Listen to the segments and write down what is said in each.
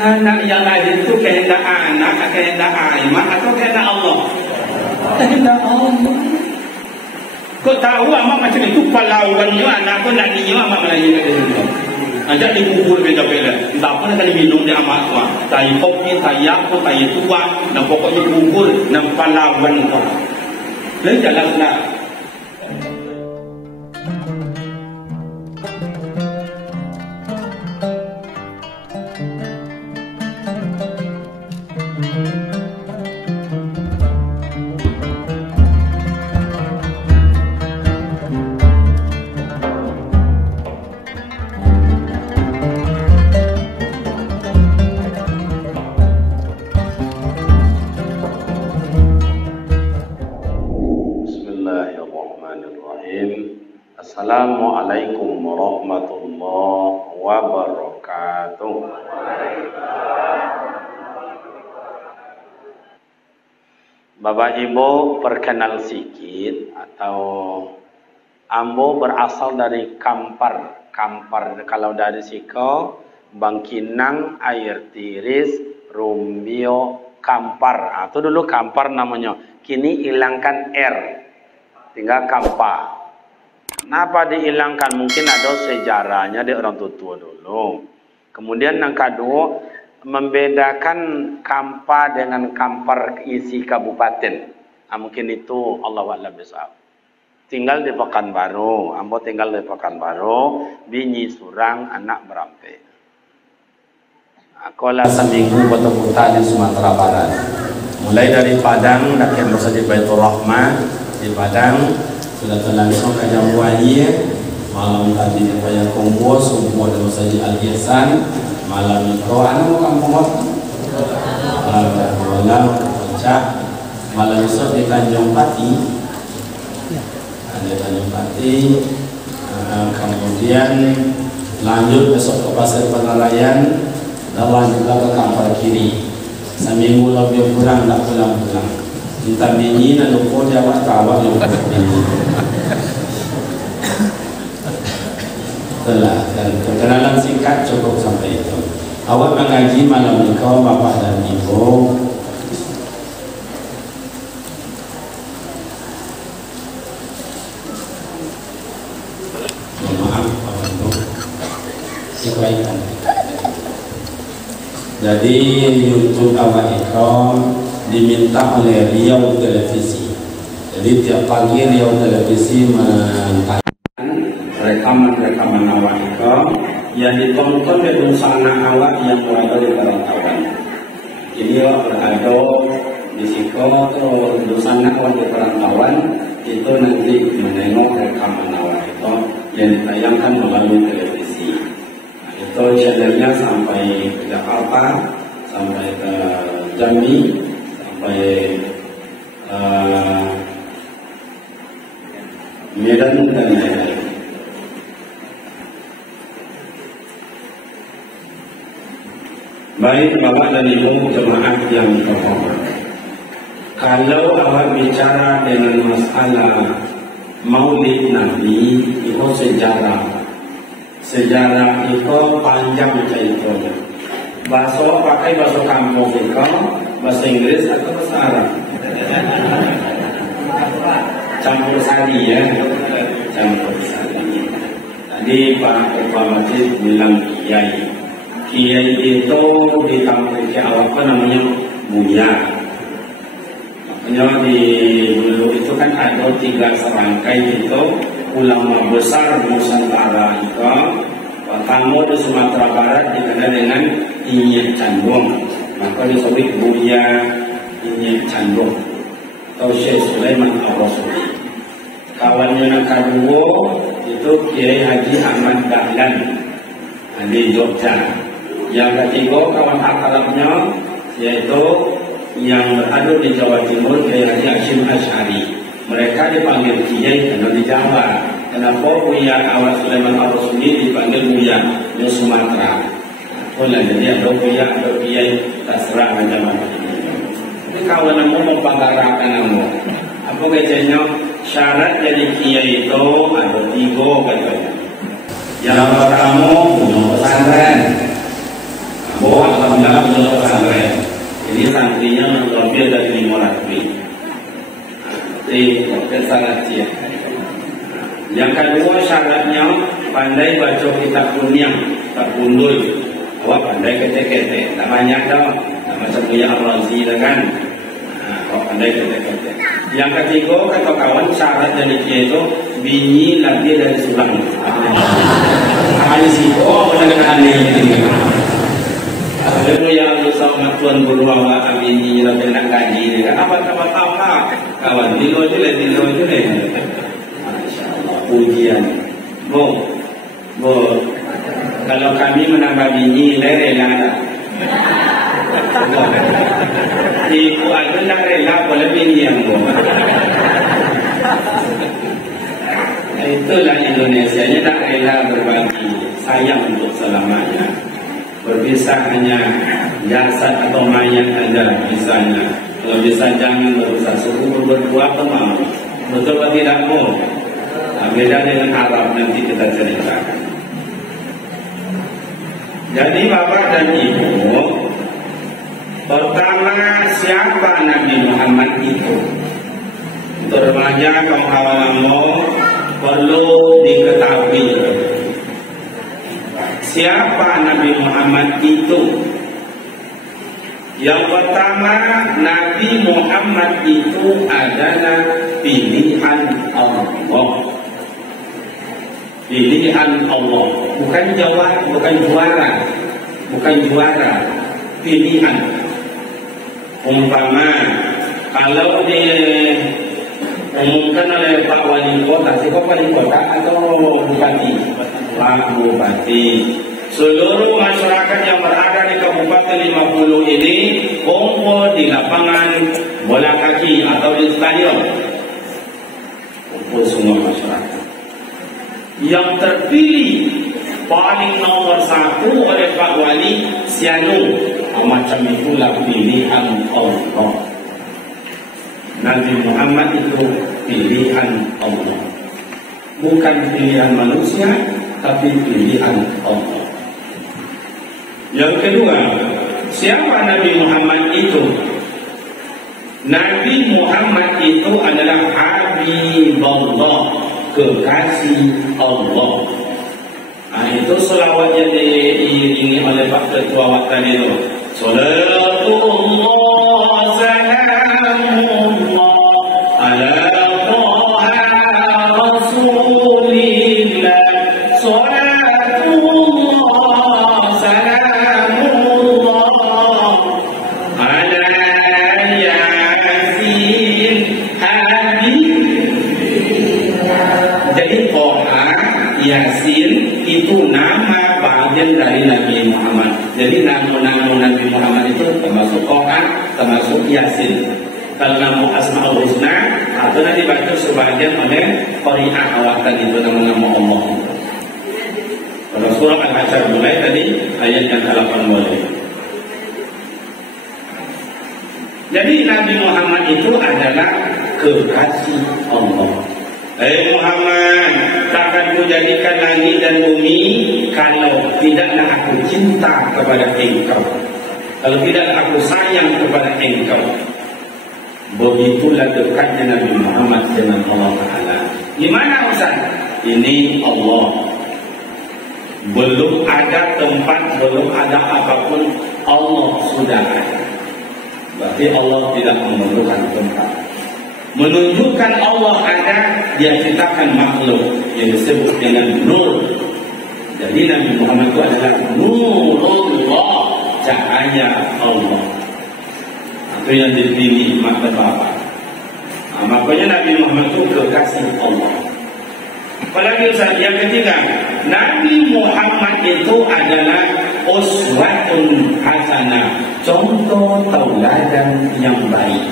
Anak yang ada itu kehendak anak, kehendak Aiman atau kehendak Allah? Kehendak Allah. Kau tahu amak macam itu palauannya anak kau nak dia amak Melayu kat situ. Ajak dikubur beda-beda. Tak apa nak minum dia amak tua. Tai kopi, tai apa, tai tua, dan pokoknya kubur dan palauan kau. Lain jalanlah. Assalamualaikum warahmatullahi wabarakatuh. Bapak Ibu perkenal sikit atau ambo berasal dari Kampar. Kampar kalau dari Siko, Bangkinang, Air Tiris, Rumbio, Kampar. Itu dulu Kampar namanya. Kini hilangkan R, tinggal Kampar. Kenapa dihilangkan? Mungkin ada sejarahnya di orang tua dulu. Kemudian yang kedua, membedakan Kampar dengan Kampar isi kabupaten. Mungkin itu Allah a'lam bishawab. Tinggal di Pekanbaru, ambo tinggal di Pekanbaru, Binyi Surang, anak Berampe. Aku lah seminggu bertemu di Sumatera Barat. Mulai dari Padang, dan di Baitur Rahmah di Padang. Sudah terlangsung ke Jambuayi. Malam tadi di Payakumbuh, subuh ada Masjid Al-Ihsan. Malam itu anak mau kampung apa? Malam Puncak. Malam esok di Tanjung Pati. Ada Tanjung Pati. Kemudian lanjut besok ke Pasir Penarayan. Dan lanjut ke Kampar Kiri. Seminggu lebih kurang tak pulang-pulang. Kita binyi dan lupa dia awak kawak lupa binyi. Itulah, dan perkenalan singkat cukup sampai itu. Awak mengaji malam ini kau bapak dan ibu. Maaf, Bapak Ibu. Dikaikan. Jadi YouTube awak itu diminta oleh Riau Televisi. Jadi tiap pagi Riau Televisi mentayangkan rekaman-rekaman awak itu yang ditonton di sana awak yang berada di perantauan. Jadi berada di Siko atau di sana awak di perantauan itu nanti menengok rekaman awak itu yang ditayangkan melalui televisi. Nah, itu channelnya sampai ke Jakarta, sampai ke Jambi, sampai Medan dan lain-lain. Baik Bapak dan Ibu jemaah yang terhormat, kalau awak bicara dengan masalah Maulid Nabi itu sejarah itu panjang ceritanya. Pakai bahasa kampung itu, bahasa Inggris atau bahasa Arab? Campur sari ya, campur sari. Tadi Pak Kepala Masjid bilang kiai. Kiai itu di kampung Jawa apa namanya Buya. Makanya di dulu itu kan ada 3 serangkai itu ulama besar Nusantara itu. Pertama di Sumatera Barat dikenal dengan Inyek Candung, maka disebut Buya Inyek Candung atau Syekh Sulaiman Ar-Rasuli. Kawannya yang kedua itu Kiai Haji Ahmad Dahlan di Jogja. Yang ketiga kawan akrabnya yaitu yang berada di Jawa Timur Kiai Haji Hashim Asy'ari. Mereka dipanggil Kiai karena di Jawa. Kenapa Buya Awal Sulaiman Ar-Rasuli dipanggil Buya di Sumatera? Boleh jadi ada Buya ada Kiai terserah macam mana. Ini kawan kamu mau panggarakan kamu. Apa katanya? Syarat jadi Kiai itu ada 3 katanya. Yang pertama punya pesantren. Bawa alhamdulillah untuk pesantren. Ini santrinya lebih dari 500. Itu syarat dia. Yang kedua syaratnya pandai baca kitab kunyah, kitab kundul. Awak pandai kete-kete, tak banyak dah. Tak macam Buya Al-Razi kan. Awak pandai kete-kete. Yang ketiga kata kawan syarat dari dia itu bini lagi dari sulang. Ahli situ, mana kena aneh ini. Kalau yang bersama tuan guru awak bini lagi nak kaji dia, apa kawan dilo je le. Masya Allah pujian. Bo, kalau kami menambah bini rela tak? Ibu aku nak rela boleh bini yang bo. Itulah Indonesia nya tak rela berbagi, sayang untuk selamanya. Berpisah hanya jasad atau mayat anda misalnya. Kalau bisa jangan berusaha suku berdua atau mau. Betul atau tidak mau? Beda dengan Arab nanti kita ceritakan. Jadi Bapak dan Ibu, pertama siapa Nabi Muhammad itu? Untuk remaja kaum awam perlu diketahui siapa Nabi Muhammad itu. Yang pertama, Nabi Muhammad itu adalah pilihan Allah. Pilihan Allah, bukan juara, pilihan. Umpama kalau diumumkan oleh Pak Wali Kota, siapa Wali Kota atau Bupati? Pak Bupati. Seluruh masyarakat yang berada di Kabupaten 50 ini kumpul di lapangan bola kaki atau di stadion. Kumpul semua masyarakat. Yang terpilih paling nomor 1 oleh Pak Wali Sianu. Macam itulah pilihan Allah. Nabi Muhammad itu pilihan Allah. Bukan pilihan manusia, tapi pilihan Allah. Yang kedua, siapa Nabi Muhammad itu? Nabi Muhammad itu adalah Habibullah, kekasih Allah. Itu selawatnya diiringi oleh Pak Ketua waktu itu. Salatullah salamullah ala Taha Rasulillah. Salatullah salamullah ala Yasin Habib. Jadi Taha Yasin itu nama bagian dari Nabi Muhammad. Jadi nama-nama Nabi Muhammad itu termasuk Quran, termasuk Yasin. Kalau nama Asmaul Husna atau nanti dibaca sebagian oleh Qari'ah awatan itu nama-nama Allah. Pada surah Al-Hasyr mulai tadi ayat yang ke-8 boleh. Jadi Nabi Muhammad itu adalah kekasih Allah. Muhammad, takkan ku jadikan langit dan bumi kalau tidaklah aku cinta kepada engkau, kalau tidaklah aku sayang kepada engkau. Begitulah dekatnya Nabi Muhammad dengan Allah Ta'ala. Gimana Ustaz? Ini Allah. Belum ada tempat, belum ada apapun, Allah sudah ada. Berarti Allah tidak memerlukan tempat. Menunjukkan Allah ada, dia ciptakan makhluk yang disebut dengan nur. Jadi Nabi Muhammad itu adalah Nurullah, cahaya Allah. Itu yang dipilih mata Bapak. Makanya Nabi Muhammad itu kekasih Allah. Apalagi Ustaz, yang ketiga, Nabi Muhammad itu adalah uswatun hasanah, contoh tauladan yang baik.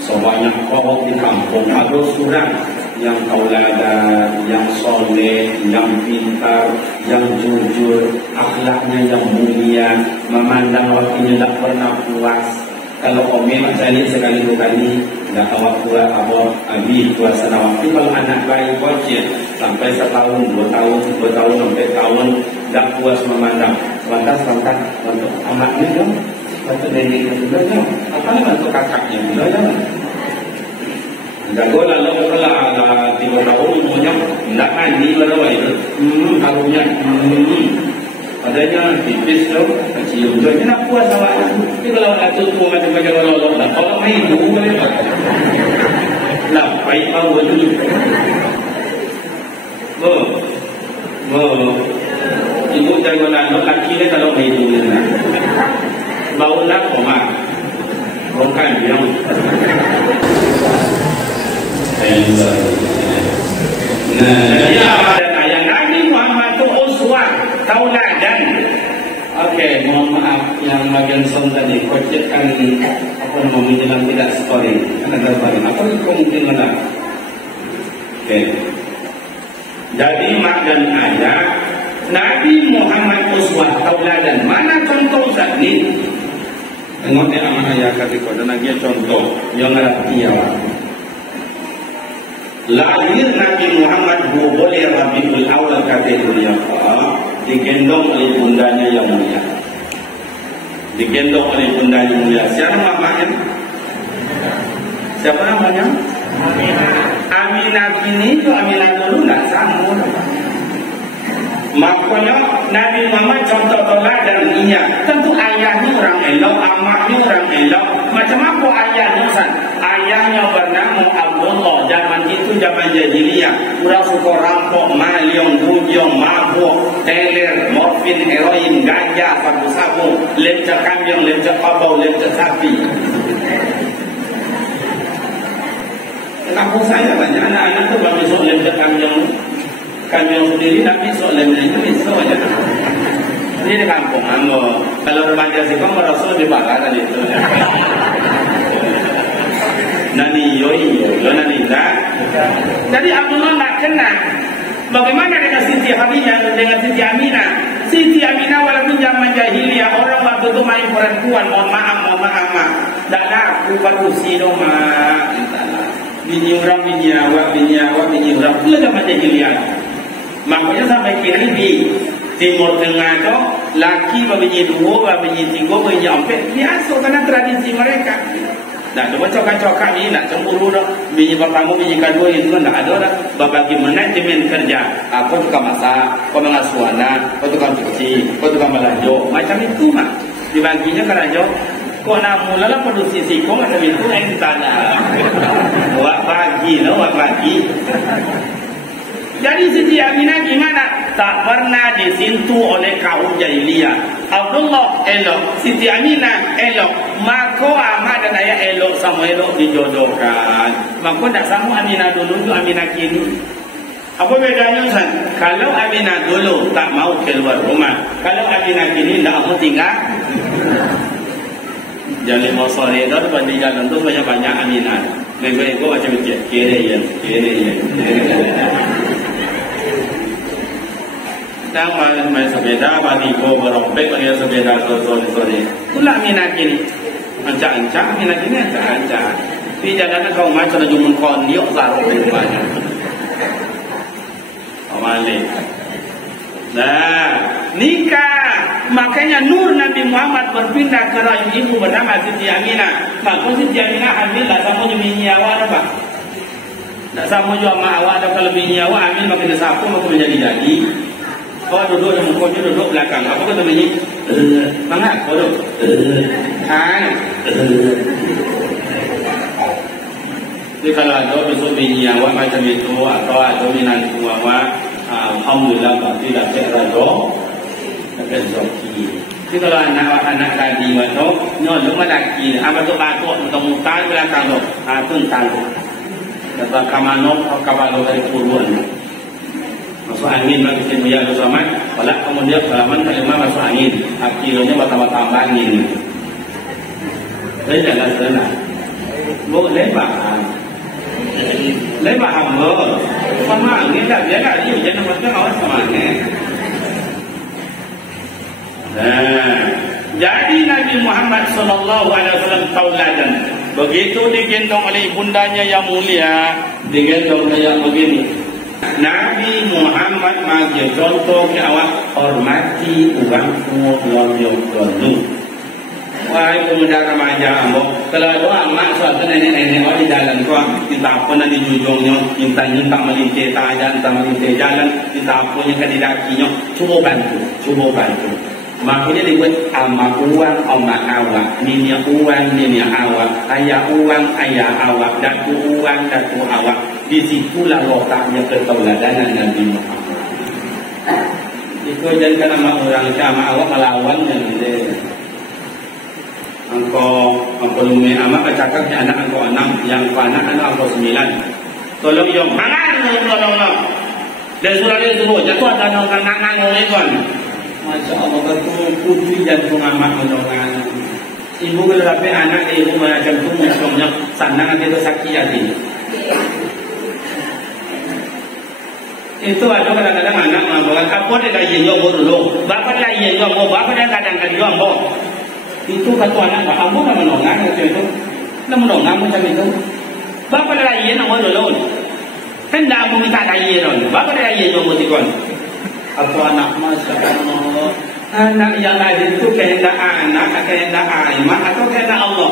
Sebanyak orang di kampung ada orang yang tauladan, yang soleh, yang pintar, yang jujur, akhlaknya yang mulia, memandang waktunya tak pernah puas. Kalau kami macam sekali dua kali dah awak puas abah abi puasa waktu. Kalau anak bayi bocil sampai setahun, 2 tahun sampai tahun dah puas memandang. lantas untuk anaknya dong, untuk neneknya juga dong, apa nih untuk kakaknya juga dong. Jago lalu kalau 3 tahun punya tidak mandi berapa itu, harunya, adanya tipis dong, kecil juga, ini nak puas sama aku. Ini kalau satu tu macam lolok, kalau main dulu boleh tak? Lah, baik tahu betul. Ibu jago lalu laki ni kalau main dulu na, bau nak koma, bukan biang. Nah, ya ada yang Nabi Muhammad itu uswah tauladan. Okey, mohon maaf yang bagian sound tadi kocekkan apa namanya dalam tidak story. Kan ada barang apa kemungkinan ada. Okey. Jadi mak dan ayah Nabi Muhammad uswah tauladan. Mana contoh Ustaz ni? Tengok ni amat ayah kata kau dan lagi contoh yang ada tiada. Lahir Nabi Muhammad boleh Rabiul Awal kata beliau digendong oleh bundanya yang mulia. Digendong oleh bundanya yang mulia. Siapa namanya? Siapa namanya? Aminah ini itu Aminah dulu nak sambung. Makanya Nabi Muhammad contoh teladan iya. Tentu ayahnya orang elok, amaknya orang elok. Macam apa ayahnya Ustaz? Ayahnya bernama Abdullah. Zaman itu zaman jahiliyah. Orang suka rampok, maliong, bujong, mabuk, teler, morfin, heroin, ganja, sabu-sabu, lemca kambing, lemca kabau, lemca sapi. Kampung saya banyak anak-anak tu bagi sok lemca kambing. Kambing sendiri tapi sok lemca itu bisa aja. Ini di kampung amo. Kalau remaja sih kamu rasul lebih bakal tadi itu. Nani yoi, lo nani tak. Jadi Abdullah nak kenal. Bagaimana dengan Siti Khadijah dengan Siti Aminah? Siti Aminah walaupun zaman jahiliyah orang waktu itu main perempuan, mohon maaf. Tak laku padusi dong mak. Bini orang, bini awak. Itu zaman jahiliyah. Makanya sampai kini di Timur Tengah tu laki berbini 2, berbini 3, berbini 4 biasa karena tradisi mereka. Nak cuba cokak-cokak ni nak cemburu dah. Bini pertama, bini kedua itu kan tak ada dah. Berbagi manajemen kerja. Kau tukang masak, kau mengasuh anak, kau tukang cuci, kau tukang belanja. Macam itu mak. Dibaginya kerja. Kau nak mula produksi kau macam itu entah dah. Wak bagi lah, wak bagi. Jadi Siti Aminah gimana? Tak pernah disentuh oleh kaum jahiliyah. Abdullah elok, Siti Aminah elok. Maka amak dan ayah elok sama elok dijodohkan. Maka tak sama Aminah dulu tu Aminah kini. Apa bedanya Ustaz? Kalau Aminah dulu tak mau keluar rumah, kalau Aminah kini tak mau tinggal. Jadi mau sore itu di jalan tu banyak-banyak Aminah. Baik-baik gua macam kiri. Dan main sepeda, bagi go berompek, bagi sepeda sore. Itulah Aminah kini. Ancak-ancak, Aminah kini ancak-ancak. Di jalanan kau macam jumun kondiok sarung di rumahnya. Malik. Nah, nikah. Makanya Nur Nabi Muhammad berpindah ke rahim ibu bernama Siti Aminah. Maka Siti Aminah hamil tak sama juga bini awak apa? Tak sama juga mak awak atau kalau bini awak hamil maka dia sapu maka menjadi. Kau duduk dan muka duduk belakang. Apa kata bunyi? Mangap kau duduk. Hai. Jadi kalau ada besok bini awak macam itu atau ada minat awak, alhamdulillah berarti dah cek rado, dah joki. Jadi kalau anak tadi waktu nyolong lelaki, apa tu batuk atau mutal belakang tu, tu tahu. Kata kamanok, kabalok dari puluhan. Masuk angin bagi semuanya bersama. Kalau kemudian pengalaman kelima masuk angin, kilonya bertambah angin. Jadi jangan senang. Boleh paham. Lấy bà hồng mơ sama angin tak dia tak dia jangan macam awak sama angin. Nah, jadi Nabi Muhammad sallallahu alaihi wasallam tauladan. Begitu digendong oleh ibundanya yang mulia, digendong kayak begini. Nabi Muhammad bagi contoh ke awak hormati orang tua yang dulu. Wahai pemuda remaja ambo, kalau doa mak suatu nenek-nenek orang di jalan kau, kita apa nanti jujungnya, minta melintir tajan, minta melintir jalan, kita apa yang kena dakinya, cuba bantu. Makanya dibuat ama uang, ama awak, minyak uang, minyak awak, ayah uang, ayah awak, datu uang, datu awak. Di situlah letaknya keteladanan Nabi Muhammad. Itu jangan nama orang sama awak melawannya gitu. Engkau lumai amat bercakapnya anak engkau 6, yang anak engkau 9. Tolong yang mangan tolong. Dan surah dia suruh jatuh atas nangan oleh tuan. Masya Allah betul putri jantung amat menolongan. Ibu kalau dapat anak ibu macam tu musuhnya sana nanti tu sakit hati. Itu ada kadang-kadang anak mengatakan apa dia dah yang jawab dulu. Bapa dia yang jawab, bapa dia kadang-kadang jawab. Itu kata anak kamu kan menonggang macam itu. Nak menonggang macam itu. Bapa dia yang jawab dulu. Hendak aku minta dia dulu. Bapa dia yang jawab tikon. Atau anak Masya Allah. Anak yang lain itu kehendak anak, kehendak iman atau kehendak Allah?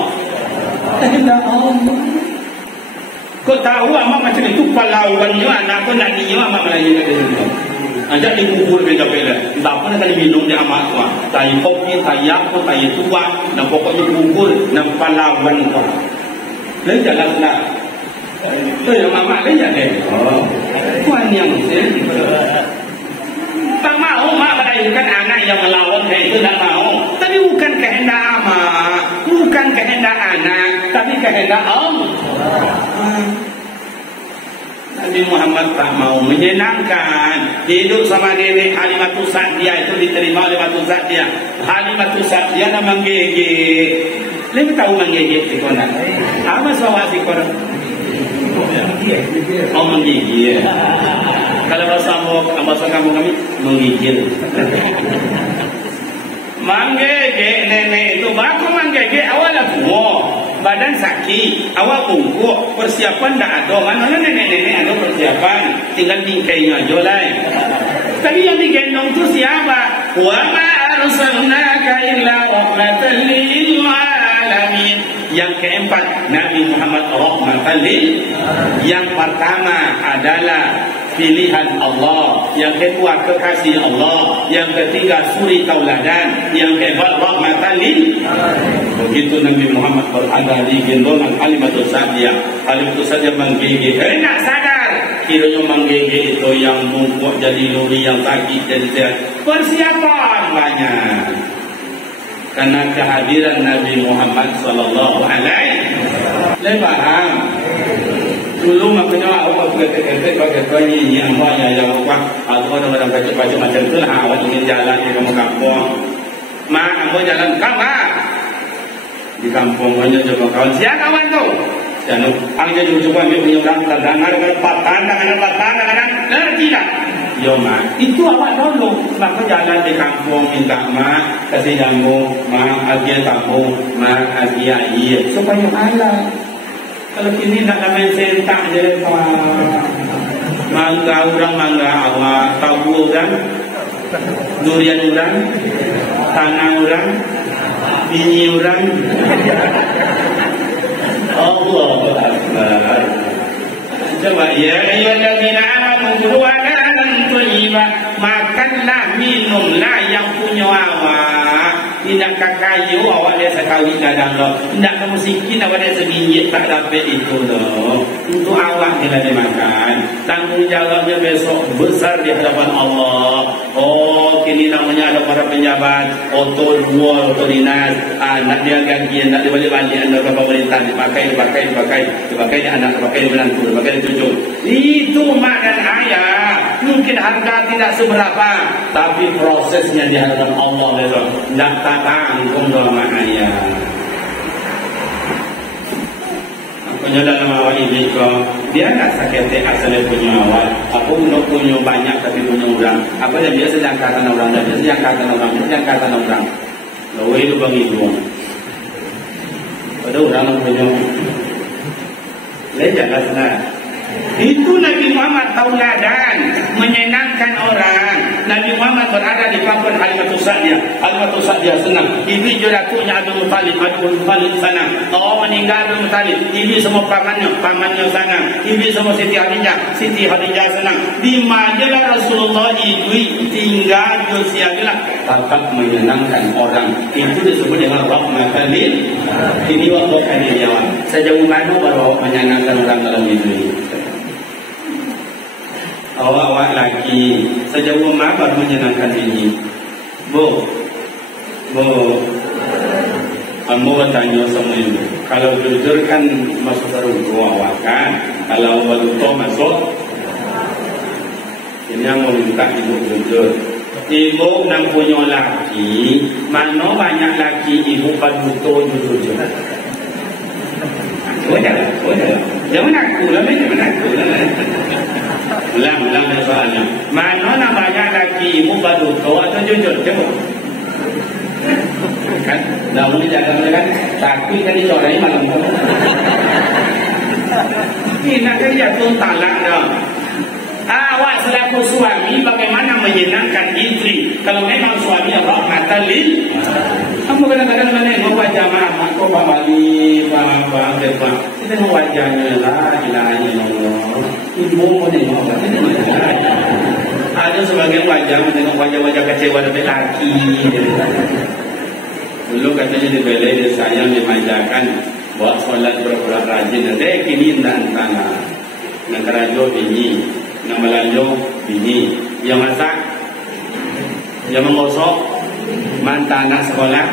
Kehendak Allah. Kau tahu amak macam itu palauannya anak kau nak dia amak Melayu nak dia. Ajak dikubur beda-beda. Tak apa nak minum dia amak tua. Tai kopi, tai apa, tai tua. Nak pokoknya kubur, nak palauan kau. Lain jalan lah. Tu yang mama lain jalan. Oh, tuan yang tak mau mak melahirkan anak yang melawan itu tak mau. Tapi bukan kehendak amak, bukan kehendak anak, tapi kehendak Allah. Nabi Muhammad tak mau menyenangkan hidup sama nenek Halimatus Sa'diyah itu diterima oleh Halimatus Sa'diyah. Halimatus Sa'diyah nak menggigit. Lebih tahu menggigit si konak. Apa sahaja si konak? Oh menggigit. Kalau bahasa kamu kami menggigil. Manggigil nenek itu baku manggigil awal tua. Badan sakit, awak bungkuk, persiapan tak ada. Mana nenek-nenek ada persiapan, tinggal bingkainya aja lah. Tapi yang digendong tu siapa? Wa ma arsalnaka illa rahmatan lil alamin. Yang keempat, Nabi Muhammad rahmatan lil. Yang pertama adalah pilihan Allah, yang kedua kekasih Allah, yang ketiga suri tauladan, yang keempat rahmatan lil. Begitu Nabi Muhammad berada di gendongan Halimatus Sa'diyah. Halimatus Sa'diyah menggigit. Nak sadar kiranya menggigit itu yang bungkuk jadi luri, yang sakit jadi persiapan banyak. Karena kehadiran Nabi Muhammad sallallahu alaihi wasallam. Dulu makanya awak ketek-ketek pakai banyi yang banyak yang apa atau orang baca-baca macam tu lah. Awak ingin jalan di kampung. Mak, awak jalan kawan. Di kampung banyak coba kawan. Siapa kawan tu? Jangan. Angin juga coba ambil punya orang terdengar dengan patan, tidak. Yo mak, itu awak dulu. Maka jalan di kampung minta mak kasih jamu, mak agian kampung, mak agian air supaya halal. Kalau kini nak main sentak je lepas. Mangga orang mangga awak, tahu orang, durian orang, tanah orang, bini orang. Allah Akbar. Coba ya ayyuhallazina amanu halalan thayyibah, makanlah minumlah yang punya awak. Tidak kakayu awak dia sekawin kadang lo. Tidak kemusikin awak dia sebinjit tak dapat itu lo. Untuk awak dia ada makan. Tanggung jawabnya besok besar di hadapan Allah. Oh kini namanya ada para penjabat, otor dua, otor dinas. Nak dia ganti, nak dia balik-balik anda ke pemerintah dipakai di anak, dipakai di menantu, dipakai di cucu. Itu mak dan ayah. Mungkin harga tidak seberapa, tapi prosesnya di hadapan Allah besok. Tidak tanggung dalam ayah. Penyoda nama awak ini kau, dia tak sakit asalnya punya awak. Aku punya banyak tapi punya orang. Apa dia biasa jangkatan orang, dia biasa jangkatan orang. Lalu itu bagi dua. Ada orang yang punya. Lain jangan lah. Itu Nabi Muhammad tauladan, menyenangkan orang. Nabi Muhammad berada di kampung Halimatus Sa'diyah. Halimatus Sa'diyah senang. Ibu jurakunya Abdul Muttalib sana. Oh, meninggal Abdul Muttalib. Ibu semua pamannya sana. Ibu semua Siti Khadijah senang. Di majalah Rasulullah ibu tinggal Josialah. Tetap menyenangkan orang. Itu disebut dengan rahmatan lil. Ini waktu kami jawab. Sejauh mana baru menyenangkan orang dalam hidup. Awak lagi sejauh mana baru menyenangkan diri. Bu, kamu bertanya sama ibu. Kalau jujur kan masuk terunggu awak kan. Kalau baluto masuk, ini yang mau minta ibu jujur. Ibu nak punya laki, mana banyak laki ibu baluto jujur. Jangan aku lah, jangan aku lah. Ulang soalnya. Mana nak banyak laki ibu baluto atau jujur? Coba. Kan? Dah mula jaga kan? Tapi kan dicorai malam tu. Ini nak kerja tu talak dah. Awak selaku suami bagaimana menyenangkan isteri? Kalau memang suami rahmatan lil, kamu kadang-kadang menengok wajah mak kau balik, bang. Kita tengok wajahnya lah, ilaha illallah. Ibu pun tengok ada sebagian wajah menengok wajah-wajah kecewa dari laki. Dulu katanya di balai dia sayang dimanjakan buat solat berkurang rajin. Ada kini entah-entah nak kerajo ini, nak melanjong ini, yang masak, yang mengosok, manta anak sekolah,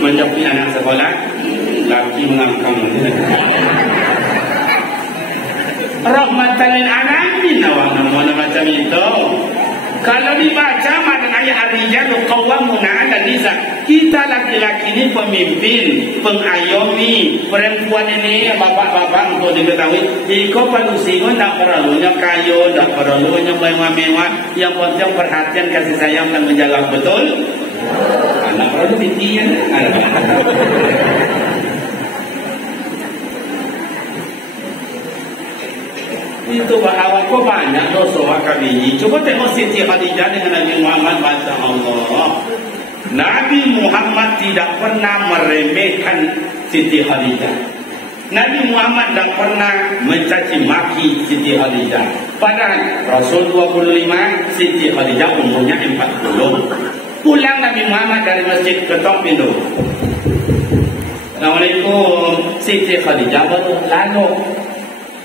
menjoki anak sekolah, laki mengangkang. Rahmatan lil alamin, awak nama macam itu. Kalau dibaca makna ayat ar-rijalu qawwamuna 'ala nisa, kita laki-laki ini pemimpin, pengayomi. Perempuan ini bapak-bapak untuk diketahui, iko manusia tak perlunya kayu, tak perlunya mewah-mewah. Yang penting perhatian, kasih sayang dan menjaga betul. Anak perlu bintian. Itu awak kau banyak dosa kami. Coba tengok Siti Khadijah dengan Nabi Muhammad, masya Allah. Nabi Muhammad tidak pernah meremehkan Siti Khadijah. Nabi Muhammad tidak pernah mencaci maki Siti Khadijah. Padahal Rasul 25, Siti Khadijah umurnya 40. Pulang Nabi Muhammad dari masjid ketok pintu. Assalamualaikum. Siti Khadijah baru lalu.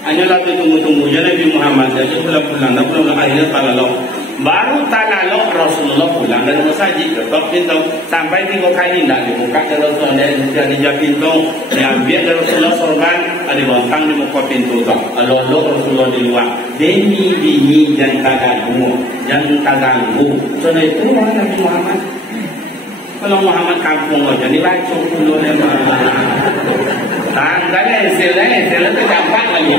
Hanya lagi tunggu-tunggu je Nabi Muhammad saja pulang-pulang. Dan pulang akhirnya talalok. Baru talalok Rasulullah pulang dari masjid ketok pintu. Sampai 3 kali tidak dibuka dari Rasulullah. Dia pintu. Dia ambil dari Rasulullah sorban. Ada bantang di muka pintu tu. Lalu Rasulullah di luar. Demi bini dan kaganggu. Yang kaganggu. So itu Nabi Muhammad. Kalau Muhammad kampung aja ni bacung dulu memang. Tanggalnya istilahnya itu gampang lagi.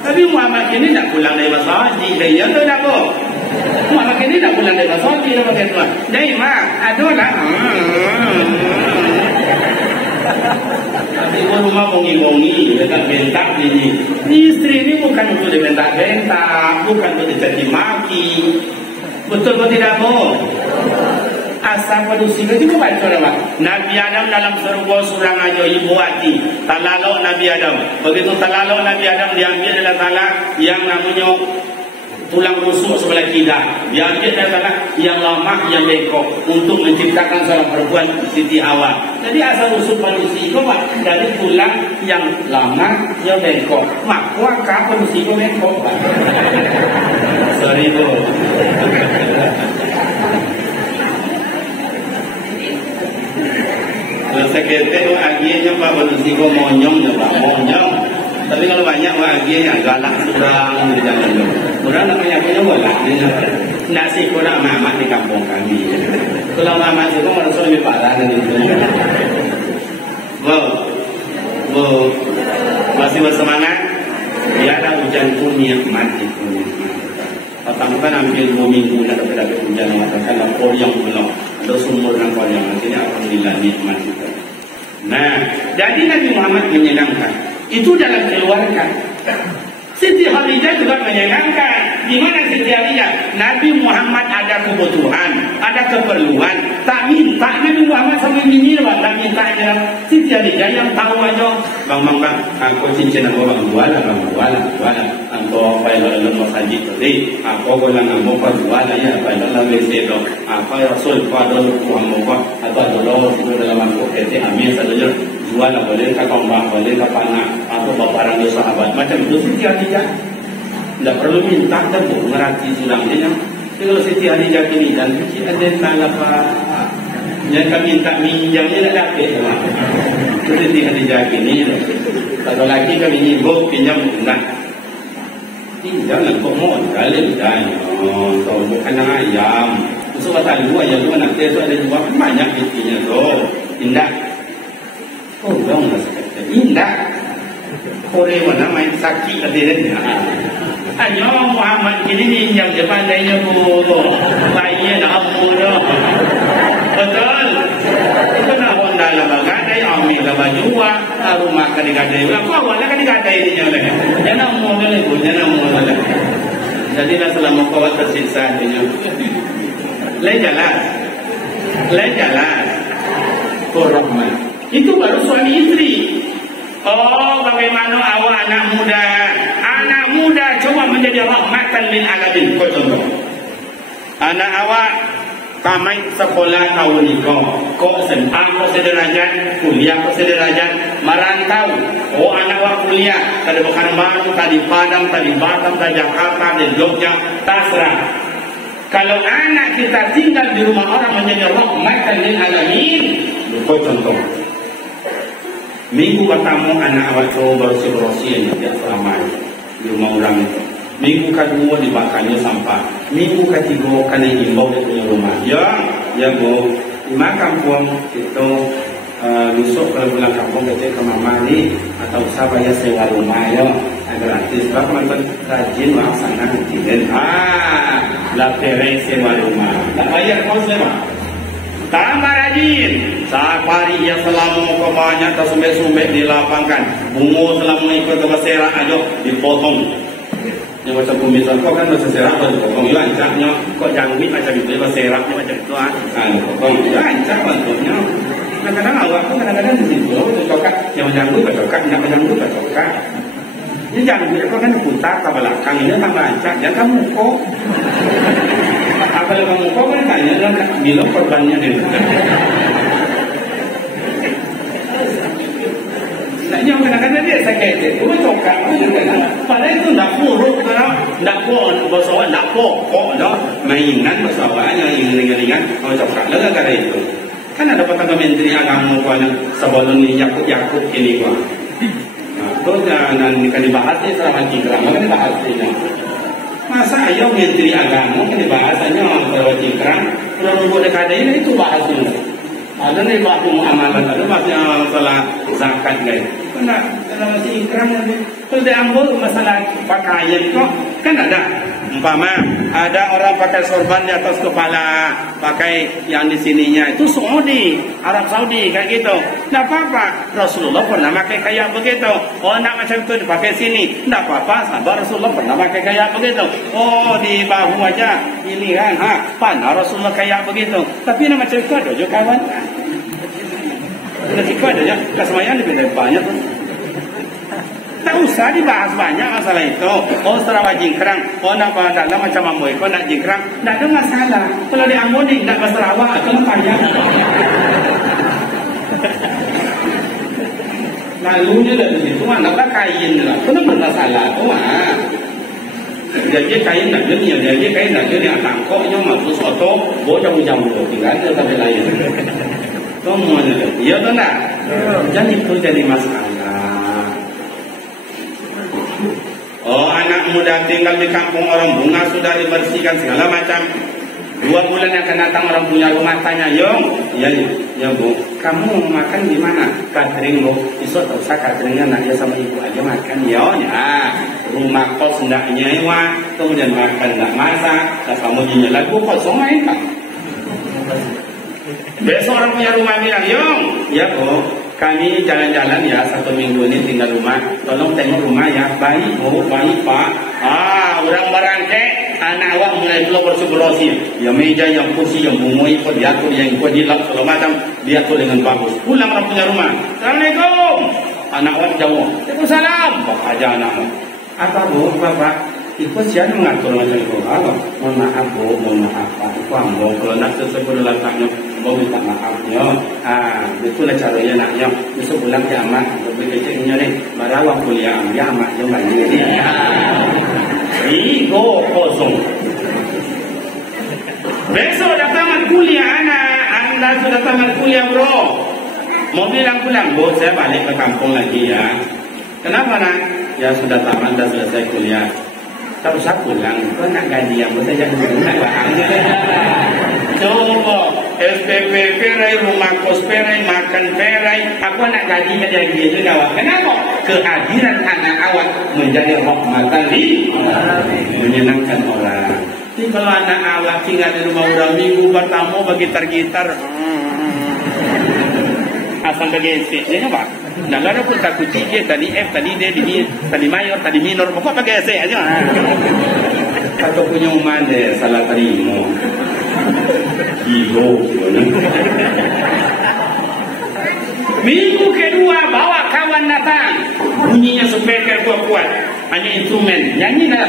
Tapi Muhammad ini tak pulang dari masjid. Dia tu tak apa. Muhammad ini tak pulang dari masjid. Dia pakai tuan. Jadi mak, aduh lah. Tapi rumah bongi-bongi dekat bentak ini. Istri ini bukan untuk dibentak-bentak, bukan untuk dicaci maki. Betul atau tidak mau? Asal manusia itu baca apa? Nabi Adam dalam surga surang aja ibu hati. Talalok Nabi Adam. Begitu talalok Nabi Adam diambil adalah talak yang namanya tulang rusuk sebelah kiri. Diambil adalah yang lama yang bengkok untuk menciptakan seorang perempuan Siti Hawa. Jadi asal usul manusia itu dari tulang yang lama yang bengkok. Maka manusia itu bengkok. Sorry tu. Kalau sekretari aginya Pak manusia itu monyong, monyong. Tapi kalau banyak aginya galak kurang di jalan tu. Kurang nak punya galak. Nasi kurang mamat di kampung kami. Kalau mamat itu merasa lebih parah dari itu. Wow, masih bersemangat. Biarlah hujan pun nikmat itu. Pertama ambil 2 minggu nak dapat hujan mengatakan kalau yang belum ada sumur dan kolam. Akhirnya alhamdulillah nikmat itu. Nah, jadi Nabi Muhammad menyenangkan. Itu dalam keluarga. Siti Khadijah juga menyenangkan. Di mana Siti Khadijah? Nabi Muhammad ada kebutuhan, ada keperluan. Tak minta Nabi Muhammad sampai minta, tak minta aja. Siti Khadijah yang tahu aja. Bang, aku cincin aku bang jual. Aku pilot dalam masjid tadi. Aku bilang aku jual ya. Pilot lagi sedo. Aku Rasul pada Muhammad. Aku adalah dalam aku kerja amin saja. Jual boleh ke kambang, boleh ke panah, atau barang dari sahabat. Macam itu Siti Khadijah. Tidak perlu minta dan mengerti sulangnya. Kalau Siti Khadijah ini dan Siti Khadijah apa? Yang kami minta minjamnya tidak dapat. Siti Khadijah ini. Kalau lagi kami nyibuk pinjam enggak. Jangan kok mau kali dah. Kalau bukan ayam. Sebab tadi ayam tu nak dia tu ada juga banyak intinya tu. Indah. Oh, dong lah sekali. Indah. Korea mana main sakit ada dia. Ayo Muhammad ini yang depan dia bu. Bayi nak apa dah. Betul. Itu nak Honda lah bagai dia ambil lah baju rumah kadang-kadang. Kau awalnya kadang-kadang ini je lah. Jangan mau boleh bu, jangan mau boleh. Jadi lah selama kau tersiksa dia. Lain jalan. Korban. Itu baru suami istri. Oh, bagaimana awak anak muda? Anak muda coba menjadi rahmatan lil alamin. Kau contoh. Anak awak tamai sekolah tahun ni kau senang kau sederajat, kuliah kau sederajat, merantau. Oh, anak awak kuliah tadi Pekanbaru, tadi Padang, tadi Batam, tadi Jakarta, tadi Jogja, terserah. Kalau anak kita tinggal di rumah orang menjadi rahmatan lil alamin. Kau contoh. Minggu pertama anak awak tu bersih-bersih yang tidak ramai di rumah orang itu. Minggu kedua dibakarnya sampah. Minggu ketiga kena himbau dia punya rumah. Ya bu. Di kampung itu besok kalau pulang kampung kecil ke mama ni atau usah bayar sewa rumah ya. Gratis. Sebab mantan rajin laksana kecilin. Lah pereng sewa rumah. Tak bayar kau sewa. Tambah rajin. Safari ya selama kau banyak tersumbat-sumbat dilapangkan. Bunga selama ikut ke berserak aja dipotong. Yang macam pemisah kau kan berserak dipotong. Ya ancaknya kau jangkit macam itu berseraknya macam itu. Potong. Ya ancak bentuknya. Kadang-kadang awak tu kadang-kadang di situ bercokak. Yang jangkit bercokak, yang jangkit bercokak. Ini jangkit kau kan putar ke belakang ini tambah ancak. Jangan kamu kok. Kalau kamu kau kan tanya bila korbannya dia. Yang kadang-kadang dia sakit itu cokak. Padahal itu tidak buruk kalau tidak pun bersawan tidak pokok dah. Mainan bersawannya yang ringan-ringan kalau cokak lega cara itu. Kan ada petangga menteri agama kuala sebelum ni Yakub ini kuala. Itu jangan dibahas ni selama cingkrang kan dibahas ni. Masa ayam menteri agama kan dibahasanya selama cingkrang. Kalau membuat dekade ini itu bahasnya. Ada ni bahas muamalah, ada bahas yang masalah zakat guys. Kena masih ikram ni. Kalau diambil masalah pakaian kok kan ada. Umpama ada orang pakai sorban di atas kepala, pakai yang di sininya itu Saudi, Arab Saudi kayak gitu. Tidak apa-apa. Rasulullah pernah pakai kayak begitu. Oh nak macam itu dipakai sini. Tidak apa-apa. Sahabat Rasulullah pernah pakai kayak begitu. Oh di bahu aja ini kan. Panah Rasulullah kayak begitu. Tapi nak macam itu ada juga kawan. Nanti kau ada ya, kesemuanya lebih banyak tu. Tak usah dibahas banyak masalah itu. Oh Sarawak jingkrang, oh nak dalam macam Amboy, kau nak jingkrang, tak ada masalah. Kalau di Amboy ni nak ke Sarawak, itu banyak. Lalunya dari situ mana nak kain lah, itu nak masalah tu Jadi kain nak jenis, jadi kain nak jenis tangkoknya masuk soto, bawa jauh-jauh tu, tinggal ada sampai lain. Semuanya, ya tu nak. Jangan itu jadi masalah. Oh anak muda tinggal di kampung orang bunga sudah dibersihkan segala macam. 2 bulan yang akan datang orang punya rumah tanya, ya bu, kamu makan di mana? Catering bu, besok tak usah cateringnya nak dia sama ibu aja makan. Ya, rumah kos hendaknya kemudian makan tak masak, dan kamu jual lagu kosong main pak. Besok orang punya rumah bilang, ya bu, kami jalan-jalan ya 1 minggu ini tinggal rumah. Tolong tengok rumah ya. Baik, oh baik pak. Orang barangkek, anak awak mulai bersih. Yang meja, yang kursi, yang bungui pun diatur, yang ikut dilap segala macam diatur dengan bagus. Pulang orang punya rumah. Assalamualaikum. Anak awak jawab. Waalaikumsalam. Pak aja anak awak. Apa bu, bapak? Ikut siapa mengatur macam itu? Mohon maaf bu, mohon maaf pak. Ibu kalau nak tersebut letaknya. Mau minta maafnya, itulah caranya naknya. Besok pulang ke amat, lebih kecilnya ni, barawak kuliah, ya amat yang banyak ni. Ego kosong. Besok dah tamat kuliah anda sudah tamat kuliah bro. Mau bilang pulang bu, saya balik ke kampung lagi ya. Kenapa nak? Ya sudah tamat, dah selesai kuliah. Tak usah pulang, kau nak gaji yang besar jangan nak bahang. Coba SPP perai, rumah kos perai, makan perai. Aku nak gaji menjadi dia juga awak. Kenapa? Kehadiran anak awak menjadi rahmatan li menyenangkan orang. Jadi kalau anak awak tinggal di rumah orang minggu pertama bergitar-gitar, asal bergesek, dia apa? Nak ada pun tak kunci dia tadi F, tadi D, tadi mayor, tadi minor, pokok pakai gesek aja. Atau punya umanda salah terima. Gilo. Minggu kedua bawa kawan datang, bunyinya speaker kuat-kuat, hanya instrumen, nyanyi dah.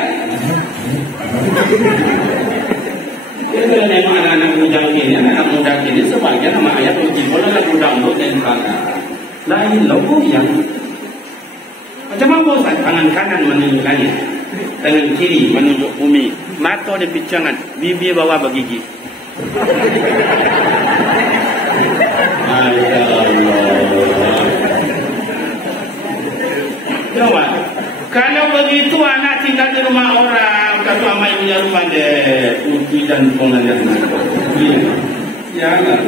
Kalau memang anak-anak muda kini sebagian nama ayat uji bola lagu dangdut dan kata lain logo yang macam apa Ustaz? Tangan kanan menunjuk langit, tangan kiri menunjuk bumi, mata di picangan, bibir bawah bergigi. Masya Allah. Jawab. Kalau begitu anak tinggal di rumah orang, kata amai punya rumah deh, uji dan pengajian. Jangan